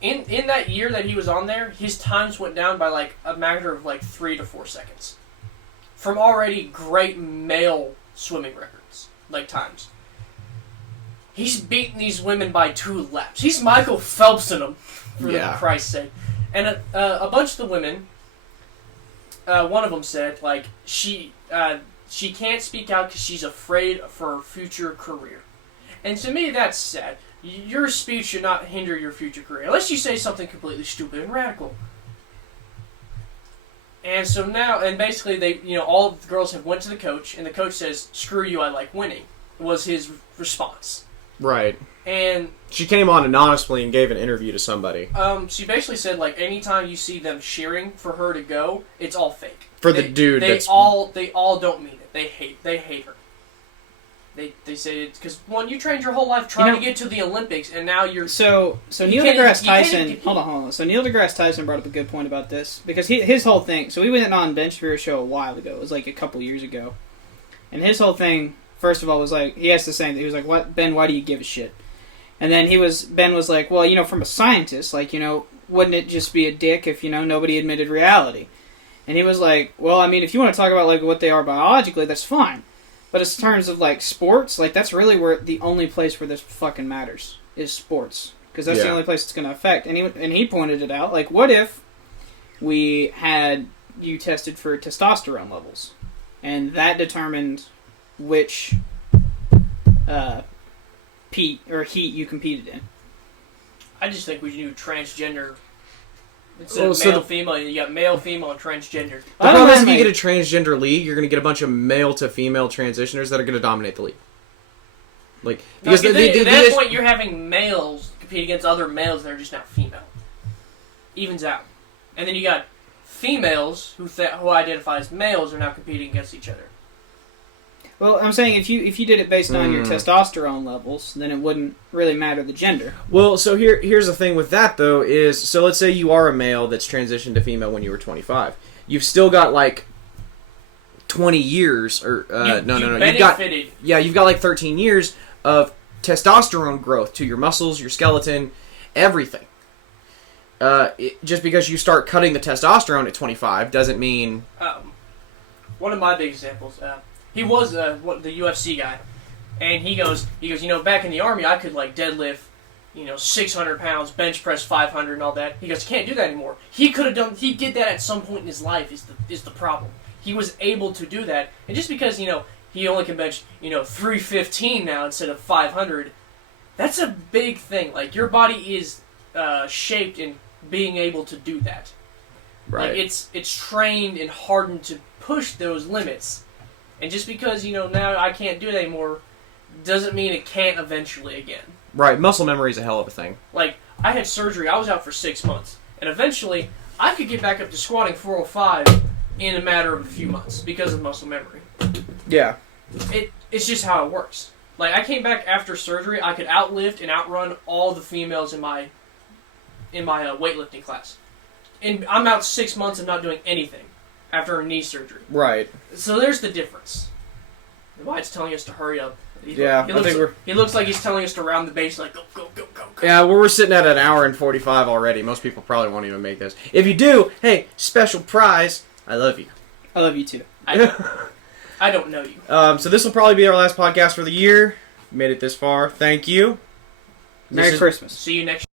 In that year that he was on there, his times went down by, a matter of, 3 to 4 seconds. from already great male swimming records, like times. He's beaten these women by 2 laps. He's Michael Phelpsing them, for Christ's sake. And a bunch of the women, one of them said, like, she can't speak out because she's afraid for her future career. And to me, that's sad. Your speech should not hinder your future career, unless you say something completely stupid and radical. And so now, and basically, all of the girls have went to the coach, and the coach says, "Screw you, I like winning," was his response. Right. And she came on anonymously and gave an interview to somebody. She basically said, like, anytime you see them cheering for her to go, it's all fake. The dude. They all don't mean it. They hate her. They say it's because, one, you trained your whole life trying to get to the Olympics, and now you're... So Neil deGrasse Tyson... Hold on. So Neil deGrasse Tyson brought up a good point about this, because his whole thing... So we went on Ben Shapiro's show a while ago. It was like a couple years ago. And his whole thing, first of all, was like... He asked the same thing. He was like, "What, Ben, why do you give a shit?" And then Ben was like, "Well, from a scientist, like, wouldn't it just be a dick if, nobody admitted reality?" And he was like, "Well, I mean, if you want to talk about, like, what they are biologically, that's fine. But in terms of, like, sports, like, that's really where the only place where this fucking matters is sports. Because that's the only place it's going to affect." And he pointed it out. Like, what if we had you tested for testosterone levels? And that determined which heat you competed in. I just think we do transgender... Instead of male, female, you got male, female, and transgender. The problem is if you get a transgender league, you're going to get a bunch of male to female transitioners that are going to dominate the league. Like, because at that point, you're having males compete against other males that are just not female. Evens out. And then you got females who identify as males are now competing against each other. Well, I'm saying if you did it based on your testosterone levels, then it wouldn't really matter the gender. Well, so here's the thing with that, though, is, so let's say you are a male that's transitioned to female when you were 25. You've still got, like, 20 years, or, no. You've got like 13 years of testosterone growth to your muscles, your skeleton, everything. Just because you start cutting the testosterone at 25 doesn't mean... One of my big examples... he was the UFC guy, and he goes, back in the Army, I could, like, deadlift, 600 pounds, bench press 500 and all that. He goes, can't do that anymore. He did that at some point in his life is the problem. He was able to do that, and just because, he only can bench, 315 now instead of 500, that's a big thing. Like, your body is shaped in being able to do that. Right. Like, it's trained and hardened to push those limits. And just because, now I can't do it anymore, doesn't mean it can't eventually again. Right, muscle memory is a hell of a thing. Like, I had surgery, I was out for 6 months. And eventually, I could get back up to squatting 405 in a matter of a few months because of muscle memory. Yeah. It's just how it works. Like, I came back after surgery, I could outlift and outrun all the females in my weightlifting class. And I'm out 6 months and not doing anything after a knee surgery. Right. So there's the difference. Why it's telling us to hurry up. He looks like he's telling us to round the base, like, go, go, go, go, go. Yeah, we're sitting at an hour and 45 already. Most people probably won't even make this. If you do, hey, special prize, I love you. I love you too. I don't know you. So this will probably be our last podcast for the year. Made it this far. Thank you. Merry Christmas. See you next